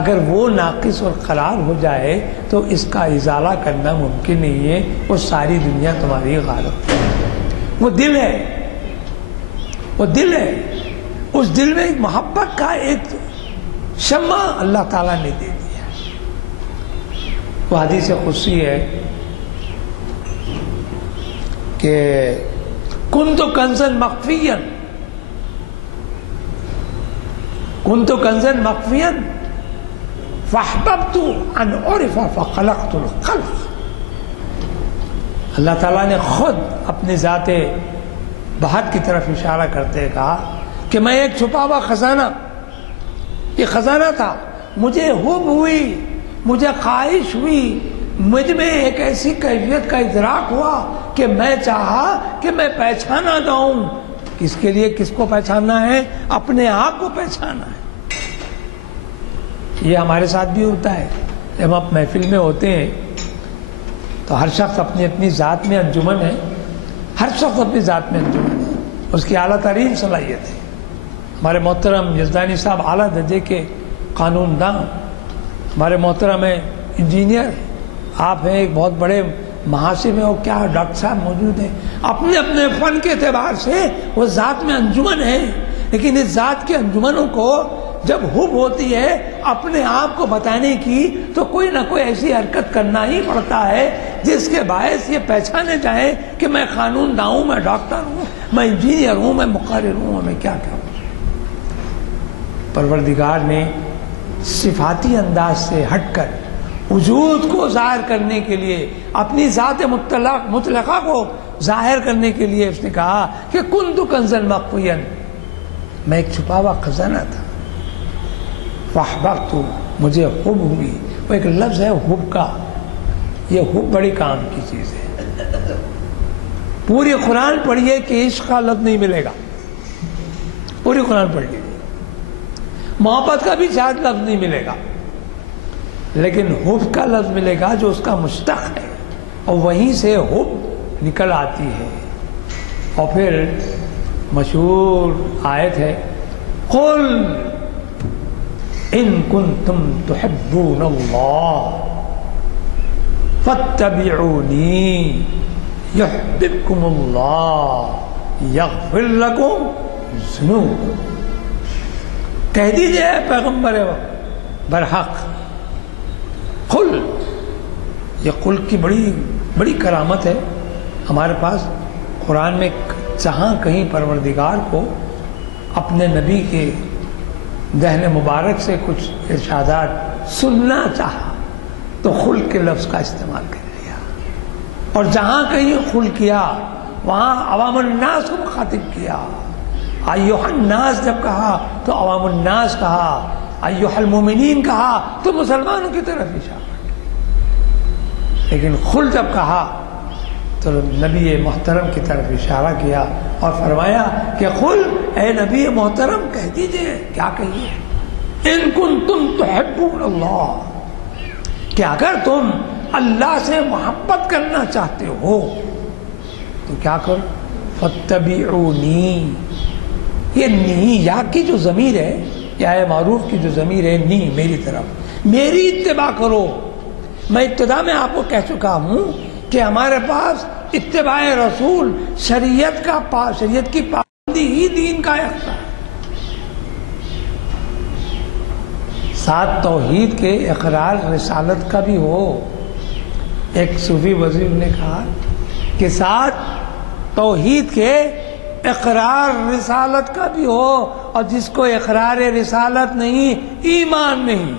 اگر وہ ناقص اور خراب ہو جائے تو اس کا ازالہ کرنا ممکن نہیں ہے، وہ ساری دنیا تمہاری غالب ہے۔ وہ دل ہے، وہ دل ہے، اس دل میں ایک محبت کا ایک شمع اللہ تعالیٰ نے دے دیا۔ وہ حدیث قدسی ہے کہ کنت کنزا مخفیا، کنت کنزا مخفیا فاحببت ان اعرف فخلقت الخلق۔ اللہ تعالیٰ نے خود اپنی ذات بہت کی طرف اشارہ کرتے کہا کہ میں ایک چھپا ہوا خزانہ، یہ خزانہ تھا، مجھے حب ہوئی، مجھے خواہش ہوئی، مجھ میں ایک ایسی کیفیت کا ادراک ہوا کہ میں چاہا کہ میں پہچانا جاؤں۔ کس کے لیے کس کو پہچاننا ہے؟ اپنے آپ کو پہچانا ہے۔ یہ ہمارے ساتھ بھی ہوتا ہے، جب آپ محفل میں ہوتے ہیں تو ہر شخص اپنی اپنی ذات میں انجمن ہے، ہر شخص اپنی ذات میں انجمن ہے، اس کی اعلیٰ ترین صلاحیت ہے۔ ہمارے محترم یزدانی صاحب اعلیٰ درجے کے قانون داں، ہمارے محترم ہیں انجینئر، آپ ہیں ایک بہت بڑے محاسب ہیں، اور کیا ڈاکٹر صاحب موجود ہیں، اپنے اپنے فن کے اعتبار سے وہ ذات میں انجمن ہے، لیکن اس ذات کے انجمنوں کو جب حب ہوتی ہے اپنے آپ کو بتانے کی تو کوئی نہ کوئی ایسی حرکت کرنا ہی پڑتا ہے جس کے باعث یہ پہچانے جائیں کہ میں قانون داں ہوں، میں ڈاکٹر ہوں، میں انجینئر ہوں، میں مقرر ہوں، میں کیا کیا ہوں۔ پروردگار نے صفاتی انداز سے ہٹ کر وجود کو ظاہر کرنے کے لیے، اپنی ذات مطلقہ کو ظاہر کرنے کے لیے اس نے کہا کہ کنت کنزا مخفیا، میں ایک چھپا ہوا خزانہ تھا، فاحببت، مجھے حب ہوئی۔ وہ ایک لفظ ہے حب کا، یہ حب بڑی کام کی چیز ہے۔ پوری قرآن پڑھیے کہ عشق کا لفظ نہیں ملے گا، پوری قرآن پڑھیے، محبت کا بھی شاید لفظ نہیں ملے گا، لیکن حب کا لفظ ملے گا جو اس کا مشتق ہے، اور وہیں سے حب نکل آتی ہے۔ اور پھر مشہور آیت ہے قل ان کنتم تحبون اللہ فاتبعونی یحببکم اللہ یغفر لکم ذنوبکم۔ کہہ دیجئے اے پیغمبر برحق، قل، یہ قل کی بڑی کرامت ہے ہمارے پاس قرآن میں، جہاں کہیں پروردگار کو اپنے نبی کے دہن مبارک سے کچھ ارشادات سننا چاہا تو خل کے لفظ کا استعمال کر لیا، اور جہاں کہیں خل کیا وہاں عوام الناس کو مخاطب کیا۔ ایھا الناس جب کہا تو عوام الناس کہا، ایھا المومنین کہا تو مسلمانوں کی طرف اشارہ کیا، لیکن خل جب کہا تو نبی محترم کی طرف اشارہ کیا اور فرمایا کہ قل، اے نبی محترم کہہ دیجئے، کیا کہیے، ان کنتم تحبون اللہ، کہ اگر تم اللہ سے محبت کرنا چاہتے ہو تو کیا کرو، فاتبعونی، یہ نی یا کی جو ضمیر ہے، یا معروف کی جو ضمیر ہے، نی، میری طرف، میری اتباع کرو۔ میں ابتدا میں آپ کو کہہ چکا ہوں کہ ہمارے پاس اتباع رسول، شریعت کی پابندی ہی دین کا حصہ ہے۔ ساتھ توحید کے اقرار رسالت کا بھی ہو۔ ایک صوفی وزیر نے کہا کہ ساتھ توحید کے اقرار رسالت کا بھی ہو، اور جس کو اقرار رسالت نہیں، ایمان نہیں۔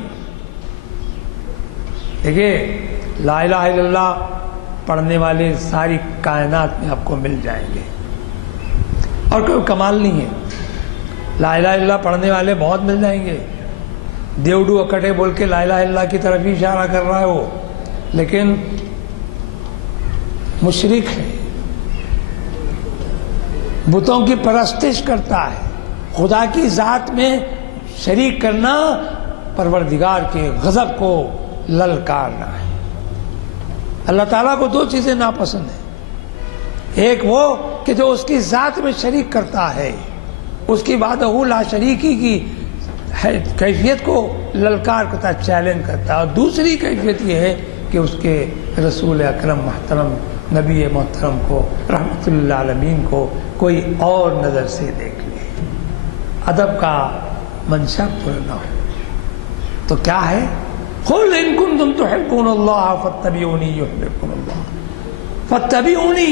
دیکھیے، لا الہ الا اللہ پڑھنے والے ساری کائنات میں آپ کو مل جائیں گے، اور کوئی کمال نہیں ہے، لا الہ الا اللہ پڑھنے والے بہت مل جائیں گے۔ دیوڈو اکٹھے بول کے لا الہ الا اللہ کی طرف ہی اشارہ کر رہا ہے وہ، لیکن مشرک ہے، بتوں کی پرستش کرتا ہے، خدا کی ذات میں شریک کرنا پروردگار کے غضب کو للکارنا ہے۔ اللہ تعالیٰ کو دو چیزیں ناپسند ہیں، ایک وہ کہ جو اس کی ذات میں شریک کرتا ہے، اس کی وحدہ لا شریکی کی کیفیت کو للکار کرتا ہے، چیلنج کرتا ہے، اور دوسری کیفیت یہ ہے کہ اس کے رسول اکرم محترم نبی محترم کو رحمت اللہ عالمین کو کوئی اور نظر سے دیکھ لے، ادب کا منشا پورا نہ ہو۔ تو کیا ہے، قل ان کنتم تحبون اللہ فاتبعونی یحببکم اللہ، فاتبعونی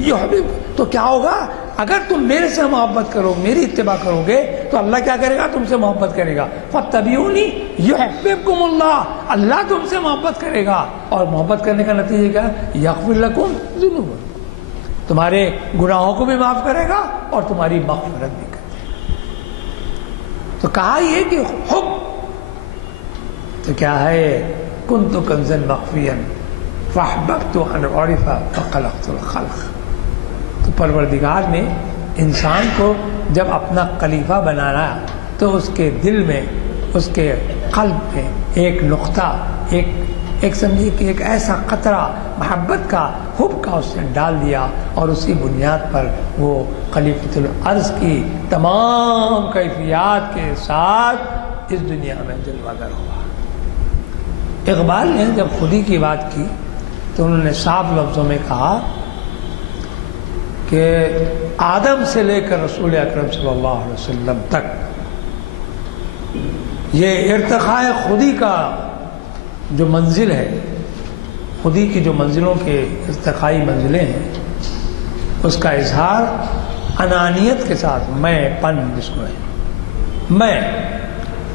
یحببکم، تو کیا ہوگا، اگر تم میرے سے محبت کرو، میری اتباع کرو گے تو اللہ کیا کرے گا، تم سے محبت کرے گا۔ فاتبعونی یحببکم اللہ، اللہ تم سے محبت کرے گا، اور محبت کرنے کا نتیجہ کیا، یغفر لکم ذنوبکم، تمہارے گناہوں کو بھی معاف کرے گا اور تمہاری مغفرت بھی کرے گا۔ تو کہا یہ کہ حب تو کیا ہے، کنت کنزا مخفیا فاحببت ان اعرف فخلقت الخلق۔ تو پروردگار نے انسان کو جب اپنا خلیفہ بنانا تو اس کے دل میں، اس کے قلب میں ایک نقطہ، ایک سمجھیے کہ ایک ایسا قطرہ محبت کا، حب کا اس نے ڈال دیا، اور اسی بنیاد پر وہ خلیفۃ الارض کی تمام کیفیات کے ساتھ اس دنیا میں جلوہ گر ہوا۔ اقبال نے جب خودی کی بات کی تو انہوں نے صاف لفظوں میں کہا کہ آدم سے لے کر رسول اکرم صلی اللہ علیہ وسلم تک یہ ارتقاء خودی کا جو منزل ہے، خودی کی جو منزلوں کے ارتقائی منزلیں ہیں، اس کا اظہار انانیت کے ساتھ، میں پن جس کو ہے،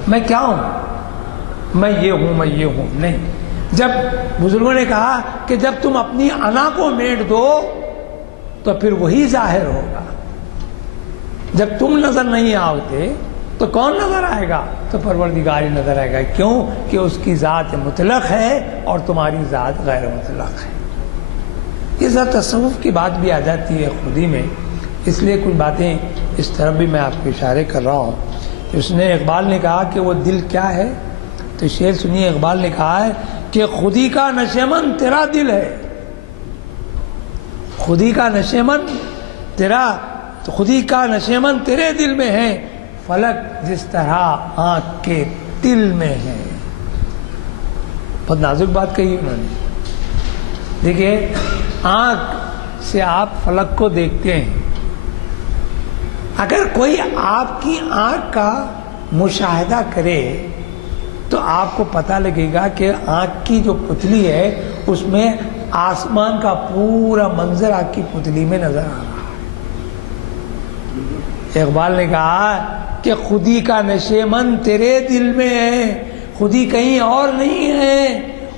میں کیا ہوں، میں یہ ہوں، میں یہ ہوں، نہیں۔ جب بزرگوں نے کہا کہ جب تم اپنی انا کو میٹ دو تو پھر وہی ظاہر ہوگا، جب تم نظر نہیں آتے تو کون نظر آئے گا؟ تو پروردگار ہی نظر آئے گا، کیوں کہ اس کی ذات مطلق ہے اور تمہاری ذات غیر مطلق ہے۔ یہ ذات تصوف کی بات بھی آ جاتی ہے خودی میں، اس لیے کچھ باتیں اس طرف بھی میں آپ کو اشارے کر رہا ہوں۔ اس نے اقبال نے کہا کہ وہ دل کیا ہے، تو شعر سنیے، اقبال نے کہا ہے کہ خودی کا نشیمن تیرا دل ہے، خودی کا نشیمن خودی کا نشیمن تیرے دل میں ہے، فلک جس طرح آنکھ کے دل میں ہے۔ بہت نازک بات کہی انہوں نے۔ دیکھیے، آنکھ سے آپ فلک کو دیکھتے ہیں، اگر کوئی آپ کی آنکھ کا مشاہدہ کرے تو آپ کو پتہ لگے گا کہ آنکھ کی جو پتلی ہے اس میں آسمان کا پورا منظر آپ کی پتلی میں نظر آ رہا ہے۔ اقبال نے کہا کہ خودی کا نشیمن تیرے دل میں ہے، خودی کہیں اور نہیں ہے،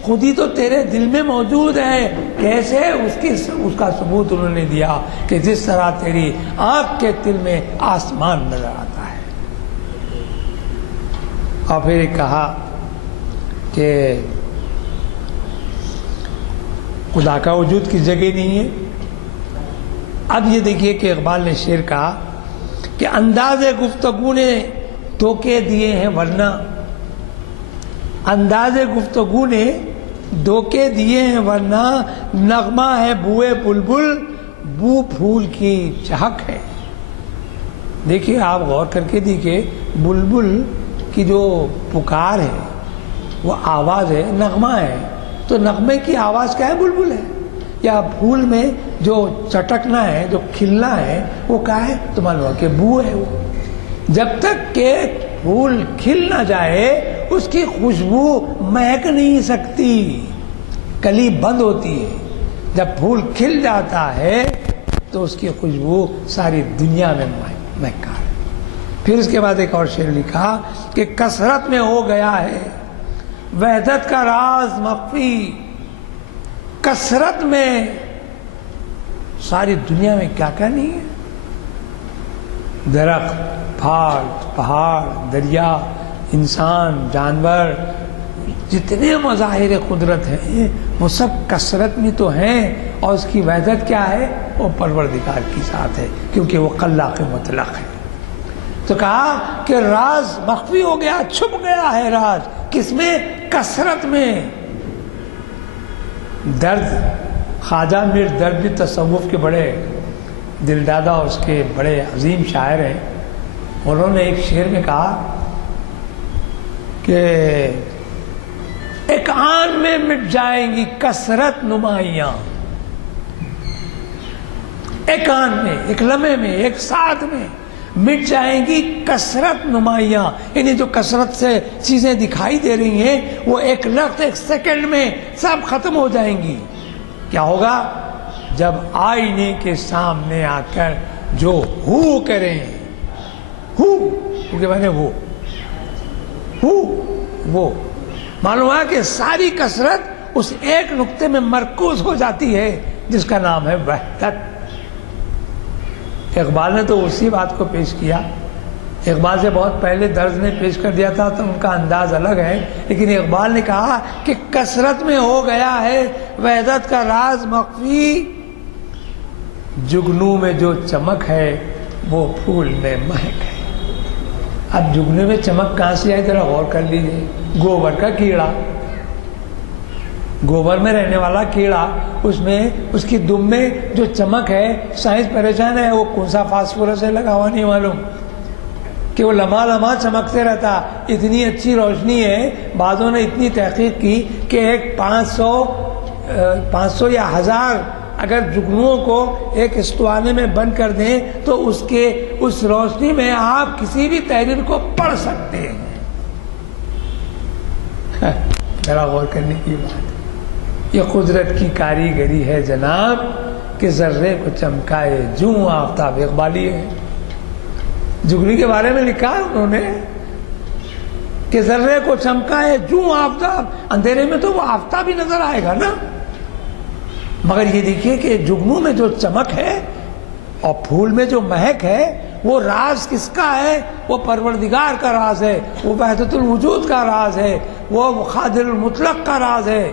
خودی تو تیرے دل میں موجود ہے۔ کیسے؟ اس کا ثبوت انہوں نے دیا کہ جس طرح تیری آنکھ کے دل میں آسمان نظر آتا ہے۔ اور پھر کہا کہ خدا کا وجود کی جگہ نہیں ہے۔ اب یہ دیکھیے کہ اقبال نے شعر کہا کہ انداز گفتگو نے دھوکے دیے ہیں، ورنہ انداز گفتگو نے دھوکے دیے ہیں، ورنہ نغمہ ہے بوئے بلبل، بو پھول کی چہک ہے۔ دیکھیے، آپ غور کر کے دیکھیے، بلبل کی جو پکار ہے وہ آواز ہے، نغمہ ہے، تو نغمے کی آواز کیا ہے؟ بلبل ہے۔ یا پھول میں جو چٹکنا ہے، جو کھلنا ہے، وہ کیا ہے؟ تو معلوم ہے کہ بو ہے۔ وہ جب تک کہ پھول کھل نہ جائے اس کی خوشبو مہک نہیں سکتی، کلی بند ہوتی ہے۔ جب پھول کھل جاتا ہے تو اس کی خوشبو ساری دنیا میں مہکا ہے۔ پھر اس کے بعد ایک اور شعر لکھا کہ کثرت میں ہو گیا ہے وحدت کا راز مخفی، کثرت میں ساری دنیا میں کیا کیا نہیں ہے، درخت، پہاڑ، دریا، انسان، جانور، جتنے مظاہر قدرت ہیں وہ سب کثرت میں تو ہیں، اور اس کی وحدت کیا ہے؟ وہ پروردگار کی ذات ہے، کیونکہ وہ خلاق مطلق ہے۔ تو کہا کہ راز مخفی ہو گیا، چھپ گیا ہے راز، کس میں؟ کثرت میں۔ درد، خواجہ میر درد بھی تصوف کے بڑے دلدادہ، اس کے بڑے عظیم شاعر ہیں۔ انہوں نے ایک شعر میں کہا کہ ایک آن میں مٹ جائیں گی کثرت نمائیاں، ایک آن میں، ایک لمحے میں، ایک ساتھ میں مٹ جائیں گی کثرت نمائیاں، یعنی جو کثرت سے چیزیں دکھائی دے رہی ہیں وہ ایک لفظ، ایک سیکنڈ میں سب ختم ہو جائیں گی۔ کیا ہوگا؟ جب آئینے کے سامنے آ کر جو ہو کریں، ہو کے معنی وہ معلوم ہے کہ ساری کثرت اس ایک نقطے میں مرکوز ہو جاتی ہے جس کا نام ہے وحدت۔ اقبال نے تو اسی بات کو پیش کیا، اقبال سے بہت پہلے درج نے پیش کر دیا تھا تو ان کا انداز الگ ہے، لیکن اقبال نے کہا کہ کثرت میں ہو گیا ہے وحدت کا راز مخفی، جگنو میں جو چمک ہے وہ پھول میں مہک ہے۔ اب جگنو میں چمک کہاں سے آئی؟ ذرا غور کر لیجیے، گوبر کا کیڑا، گوبر میں رہنے والا کیڑا، اس میں اس کی دم میں جو چمک ہے، سائنس پریشان ہے وہ کون سا فاسفورس ہے لگا ہوا نہیں معلوم، کہ وہ لمحہ لمحہ چمکتے رہتا. اتنی اچھی روشنی ہے. بعضوں نے اتنی تحقیق کی کہ ایک 500 یا 1000 اگر جگنوؤں کو ایک استوانے میں بند کر دیں تو اس روشنی میں آپ کسی بھی تحریر کو پڑھ سکتے ہیں. ذرا غور کرنے کی بات. یہ قدرت کی کاریگری ہے جناب کہ ذرے کو چمکائے جوں آفتاب. اقبالی ہے. جگنی کے بارے میں لکھا ہے انہوں نے کہ ذرے کو چمکائے جوں آفتاب. اندھیرے میں تو وہ آفتاب ہی نظر آئے گا نا. مگر یہ دیکھیے کہ جگنو میں جو چمک ہے اور پھول میں جو مہک ہے وہ راز کس کا ہے؟ وہ پروردگار کا راز ہے. وہ وحدت الوجود کا راز ہے. وہ قادر المطلق کا راز ہے.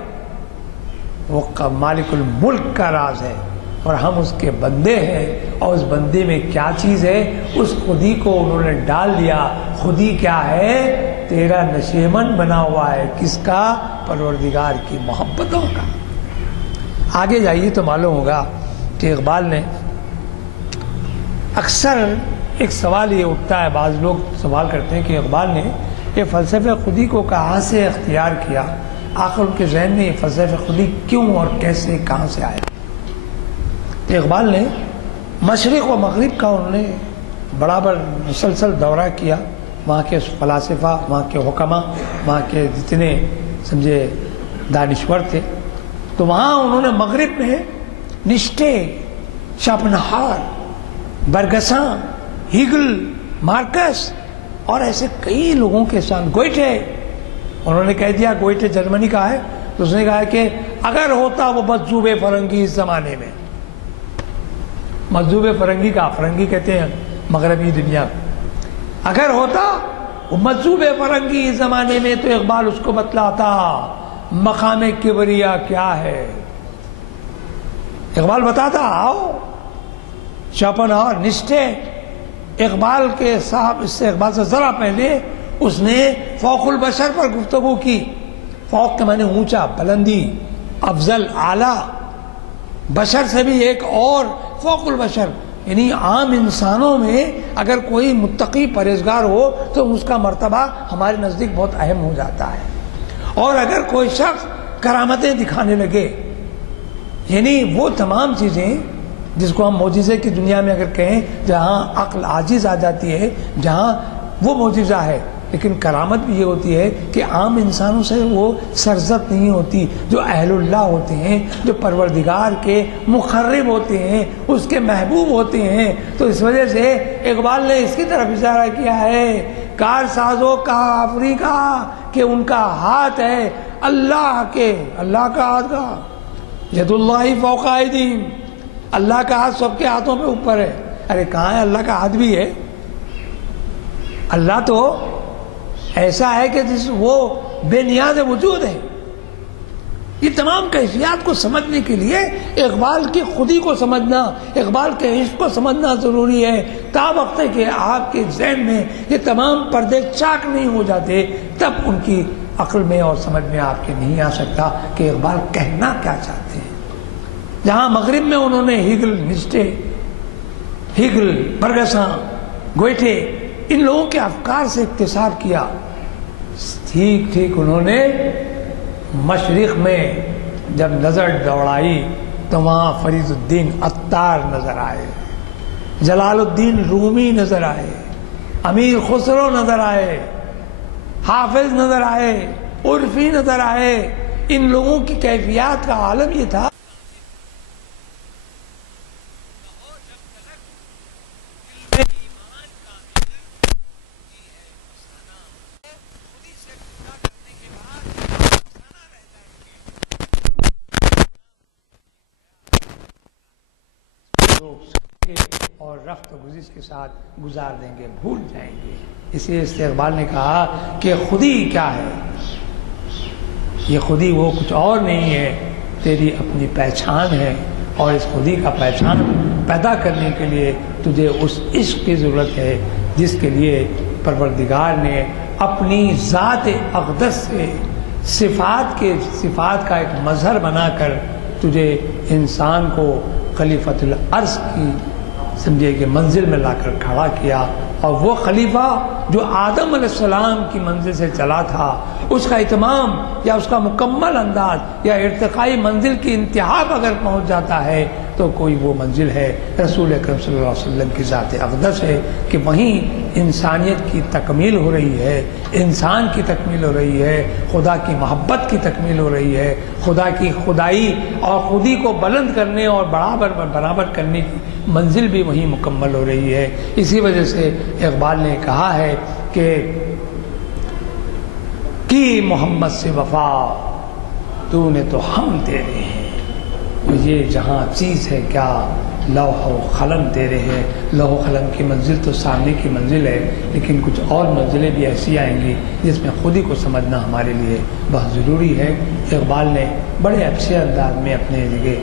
وہ مالک الملک کا راز ہے. اور ہم اس کے بندے ہیں. اور اس بندے میں کیا چیز ہے؟ اس خودی کو انہوں نے ڈال دیا. خودی کیا ہے؟ تیرا نشیمن بنا ہوا ہے. کس کا؟ پروردگار کی محبتوں کا. آگے جائیے تو معلوم ہوگا کہ اقبال نے اکثر ایک سوال یہ اٹھتا ہے. بعض لوگ سوال کرتے ہیں کہ اقبال نے یہ فلسفہ خودی کو کہاں سے اختیار کیا؟ آخر ان کے ذہن میں یہ فلسفہ خودی کیوں اور کیسے کہاں سے آیا؟ اقبال نے مشرق و مغرب کا انہوں نے برابر مسلسل دورہ کیا. وہاں کے فلاسفہ، وہاں کے حکماء، وہاں کے جتنے سمجھے دانشور تھے، تو وہاں انہوں نے مغرب میں نشٹے، شاپنہار، برگساں، ہیگل، مارکس اور ایسے کئی لوگوں کے ساتھ، گوئٹے، انہوں نے کہہ دیا گوئٹے جرمنی کا ہے تو اس نے کہا کہ اگر ہوتا وہ مجذوب فرنگی اس زمانے میں. مجذوب فرنگی کا، فرنگی کہتے ہیں مغربی دنیا، اگر ہوتا وہ مجذوب فرنگی اس زمانے میں تو اقبال اس کو بتلاتا مقام کبریا کیا ہے. اقبال بتاتا. آؤ شاپنہاور، نشٹے. اقبال کے صاحب اس سے اقبال سے ذرا پہلے اس نے فوق البشر پر گفتگو کی. فوق کے معنی اونچا، بلندی، افضل، اعلیٰ. بشر سے بھی ایک اور فوق البشر، یعنی عام انسانوں میں اگر کوئی متقی پرہیزگار ہو تو اس کا مرتبہ ہمارے نزدیک بہت اہم ہو جاتا ہے. اور اگر کوئی شخص کرامتیں دکھانے لگے، یعنی وہ تمام چیزیں جس کو ہم معجزے کی دنیا میں اگر کہیں، جہاں عقل عاجز آ جاتی ہے، جہاں وہ معجزہ ہے. لیکن کرامت بھی یہ ہوتی ہے کہ عام انسانوں سے وہ سرزد نہیں ہوتی. جو اہل اللہ ہوتے ہیں، جو پروردگار کے مقرب ہوتے ہیں، اس کے محبوب ہوتے ہیں. تو اس وجہ سے اقبال نے اس کی طرف اشارہ کیا ہے، کار سازوں کا آفری کا، کہ ان کا ہاتھ ہے اللہ کے. اللہ کا ہاتھ کا ید اللہ فوق ایدیہم، اللہ کا ہاتھ سب کے ہاتھوں پہ اوپر ہے. ارے کہاں ہے اللہ کا ہاتھ بھی ہے؟ اللہ تو ایسا ہے کہ وہ بے نیاز وجود ہے. یہ تمام کیفیات کو سمجھنے کے لیے اقبال کی خودی کو سمجھنا، اقبال کے عشق کو سمجھنا ضروری ہے. تا وقت کہ آپ کے ذہن میں یہ تمام پردے چاک نہیں ہو جاتے، تب ان کی عقل میں اور سمجھ میں آپ کے نہیں آ سکتا کہ اقبال کہنا کیا چاہتے ہیں. جہاں مغرب میں انہوں نے ہیگل، نشٹے، ہیگل، برگساں، گوئٹے، ان لوگوں کے افکار سے اکتساب کیا، ٹھیک ٹھیک انہوں نے مشرق میں جب نظر دوڑائی تو وہاں فرید الدین عطار نظر آئے، جلال الدین رومی نظر آئے، امیر خسرو نظر آئے، حافظ نظر آئے، عرفی نظر آئے. ان لوگوں کی کیفیات کا عالم یہ تھا اور رفت و گزش کے ساتھ گزار دیں گے، بھول جائیں گے. اس لیے اقبال نے کہا کہ خودی کیا ہے؟ یہ خودی وہ کچھ اور نہیں ہے، تیری اپنی پہچان ہے. اور اس خودی کا پہچان پیدا کرنے کے لیے تجھے اس عشق کی ضرورت ہے جس کے لیے پروردگار نے اپنی ذات اقدس سے صفات کا ایک مظہر بنا کر تجھے انسان کو خلیفۃ الارض کی سمجھے کہ منزل میں لا کر کھڑا کیا. اور وہ خلیفہ جو آدم علیہ السلام کی منزل سے چلا تھا، اس کا اتمام یا اس کا مکمل انداز یا ارتقائی منزل کی انتہا پر اگر پہنچ جاتا ہے تو کوئی وہ منزل ہے رسول اکرم صلی اللہ علیہ وسلم کی ذات اقدس ہے کہ وہیں انسانیت کی تکمیل ہو رہی ہے، انسان کی تکمیل ہو رہی ہے، خدا کی محبت کی تکمیل ہو رہی ہے، خدا کی خدائی اور خودی کو بلند کرنے اور برابر کرنے کی منزل بھی وہیں مکمل ہو رہی ہے۔ اسی وجہ سے اقبال نے کہا ہے کہ کی محمد سے وفا تو نے تو ہم تیرے ہیں، یہ جہاں چیز ہے کیا لوح و قلم تیرے ہیں۔ لوح و قلم کی منزل تو سامنے کی منزل ہے، لیکن کچھ اور منزلیں بھی ایسی آئیں گی جس میں خود ہی کو سمجھنا ہمارے لیے بہت ضروری ہے۔ اقبال نے بڑے اچھے انداز میں اپنے جگہ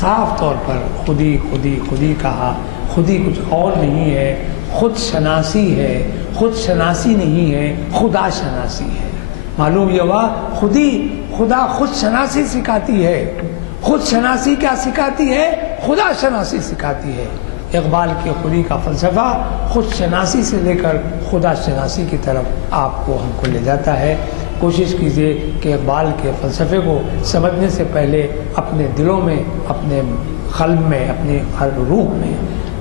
صاف طور پر خودی کہا۔ خودی کچھ اور نہیں ہے، خود شناسی ہے، خود شناسی نہیں ہے، خدا شناسی ہے۔ معلوم یہ ہوا خدا خود شناسی سکھاتی ہے۔ خود شناسی کیا سکھاتی ہے؟ خدا شناسی سکھاتی ہے۔ اقبال کے خودی کا فلسفہ خود شناسی سے لے کر خدا شناسی کی طرف آپ کو ہم کو لے جاتا ہے۔ کوشش کیجئے کہ اقبال کے فلسفے کو سمجھنے سے پہلے اپنے دلوں میں، اپنے قلب میں، اپنی ہر روح میں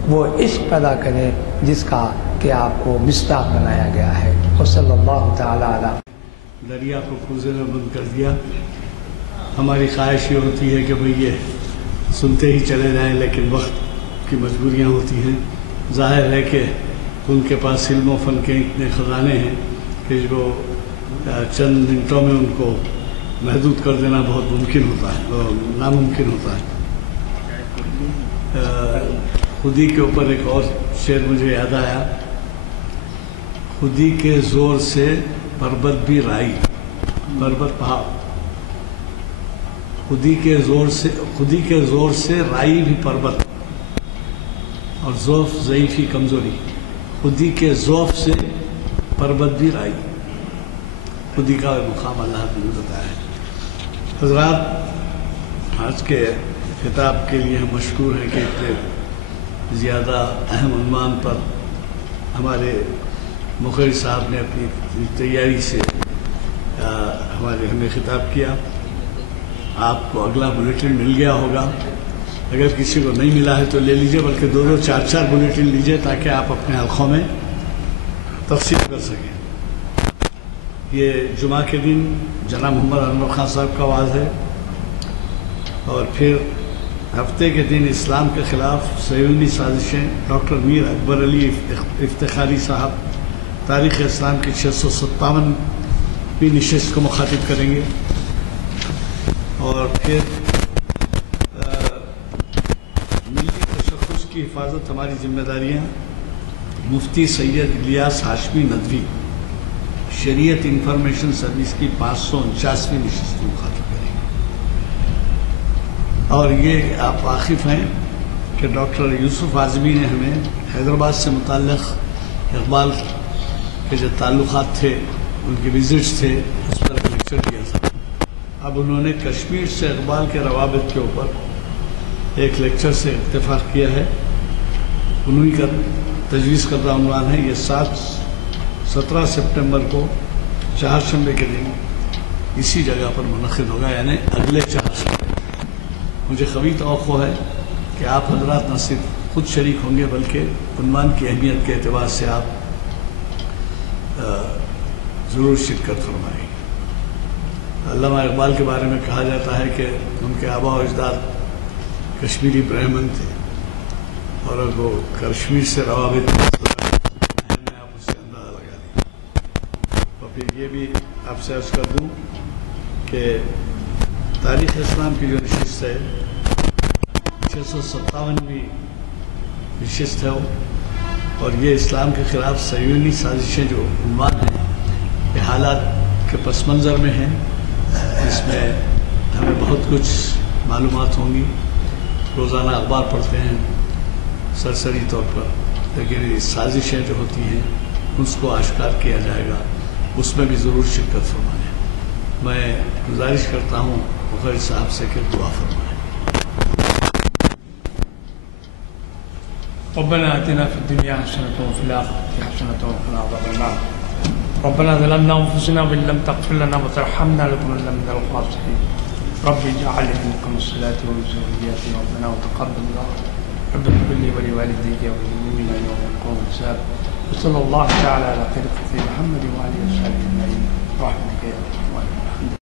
وہ عشق پیدا کریں جس کا کہ آپ کو مصداق بنایا گیا ہے۔ وصلی اللہ تعالی علیہ۔ دریا کو کوزے میں بند کر دیا۔ ہماری خواہش یہ ہوتی ہے کہ بھئی یہ سنتے ہی چلے جائیں، لیکن وقت کی مجبوریاں ہوتی ہیں۔ ظاہر ہے کہ ان کے پاس علم و فن کے اتنے خزانے ہیں کہ جو چند منٹوں میں ان کو محدود کر دینا بہت ممکن ہوتا ہے، ناممکن ہوتا ہے۔ خودی کے اوپر ایک اور شعر مجھے یاد آیا، خودی کے زور سے پربت بھی رائی، پربت پہاڑ، خودی کے زور سے رائی بھی پربت، اور ضعف ضعیفی کمزوری، خودی کے ضعف سے پربت بھی رائی، خودی کا مقام اللہ نے بتایا ہے۔ حضرات، آج کے خطاب کے لیے ہم مشکور ہیں کہ اتنے زیادہ اہم عنوان پر ہمارے مخرج صاحب نے اپنی تیاری سے ہمیں خطاب کیا۔ آپ کو اگلا بلیٹن مل گیا ہوگا، اگر کسی کو نہیں ملا ہے تو لے لیجئے، بلکہ 2 4 بلیٹن لیجئے تاکہ آپ اپنے حلقوں میں تفصیل کر سکیں۔ یہ جمعہ کے دن جناب محمد انور خان صاحب کا آواز ہے، اور پھر ہفتے کے دن اسلام کے خلاف صہیونی سازشیں، ڈاکٹر میر اکبر علی افتخاری صاحب تاریخ اسلام کی 657ویں نشست کو مخاطب کریں گے، اور پھر ملی تشخص کی حفاظت ہماری ذمہ داریاں، مفتی سید الیاس ہاشمی ندوی شریعت انفارمیشن سروس کی 549ویں نشست کو مخاطب کریں گے۔ اور یہ آپ واقف ہیں کہ ڈاکٹر یوسف اعظمی نے ہمیں حیدرآباد سے متعلق اقبال کے جو تعلقات تھے، ان کی وزٹس تھے، اس پر ایک لیکچر دیا تھا۔ اب انہوں نے کشمیر سے اقبال کے روابط کے اوپر ایک لیکچر سے اتفاق کیا ہے۔ انہی کا تجویز کردہ عنوان ہے، یہ 17 سپٹمبر کو چہارشنبے کے دن اسی جگہ پر منعقد ہوگا، یعنی اگلے چہارشنبے۔ مجھے قوی توقع ہے کہ آپ حضرات نہ صرف خود شریک ہوں گے بلکہ عنوان کی اہمیت کے اعتبار سے آپ ضرور شرکت فرمائیں گے۔ علامہ اقبال کے بارے میں کہا جاتا ہے کہ ان کے آبا و اجداد کشمیری برہمن تھے، اور اب وہ کشمیر سے روابط آپ اس سے اندازہ لگا دیں۔ اور پھر یہ بھی آپ سے عرض کر دوں کہ تاریخ اسلام کی جو نشست ہے 657ویں نشست ہے، اور یہ اسلام کے خلاف صہیونی سازشیں جو عنوان ہیں، یہ حالات کے پس منظر میں ہیں۔ اس میں ہمیں بہت کچھ معلومات ہوں گی، روزانہ اخبار پڑھتے ہیں سرسری طور پر، لیکن یہ سازشیں جو ہوتی ہیں اس کو آشکار کیا جائے گا، اس میں بھی ضرور شرکت فرمائیں۔ میں گزارش کرتا ہوں مخرج صاحب سے کہ دعا فرمائیں۔ ربنا آتنا في الدنيا حسنة وفي الآخرة حسنة وقنا عذاب النار ربنا ظلمنا أنفسنا وإن لم تغفر لنا وترحمنا لنكونن من الخاسرين رب اجعل لي الصلاة والزكاة ربنا وتقبل دعاء رب اغفر لي ولوالدي وللمؤمنين يوم يقوم الحساب وصلى الله تعالى على خير محمد وعلى آله وصحبه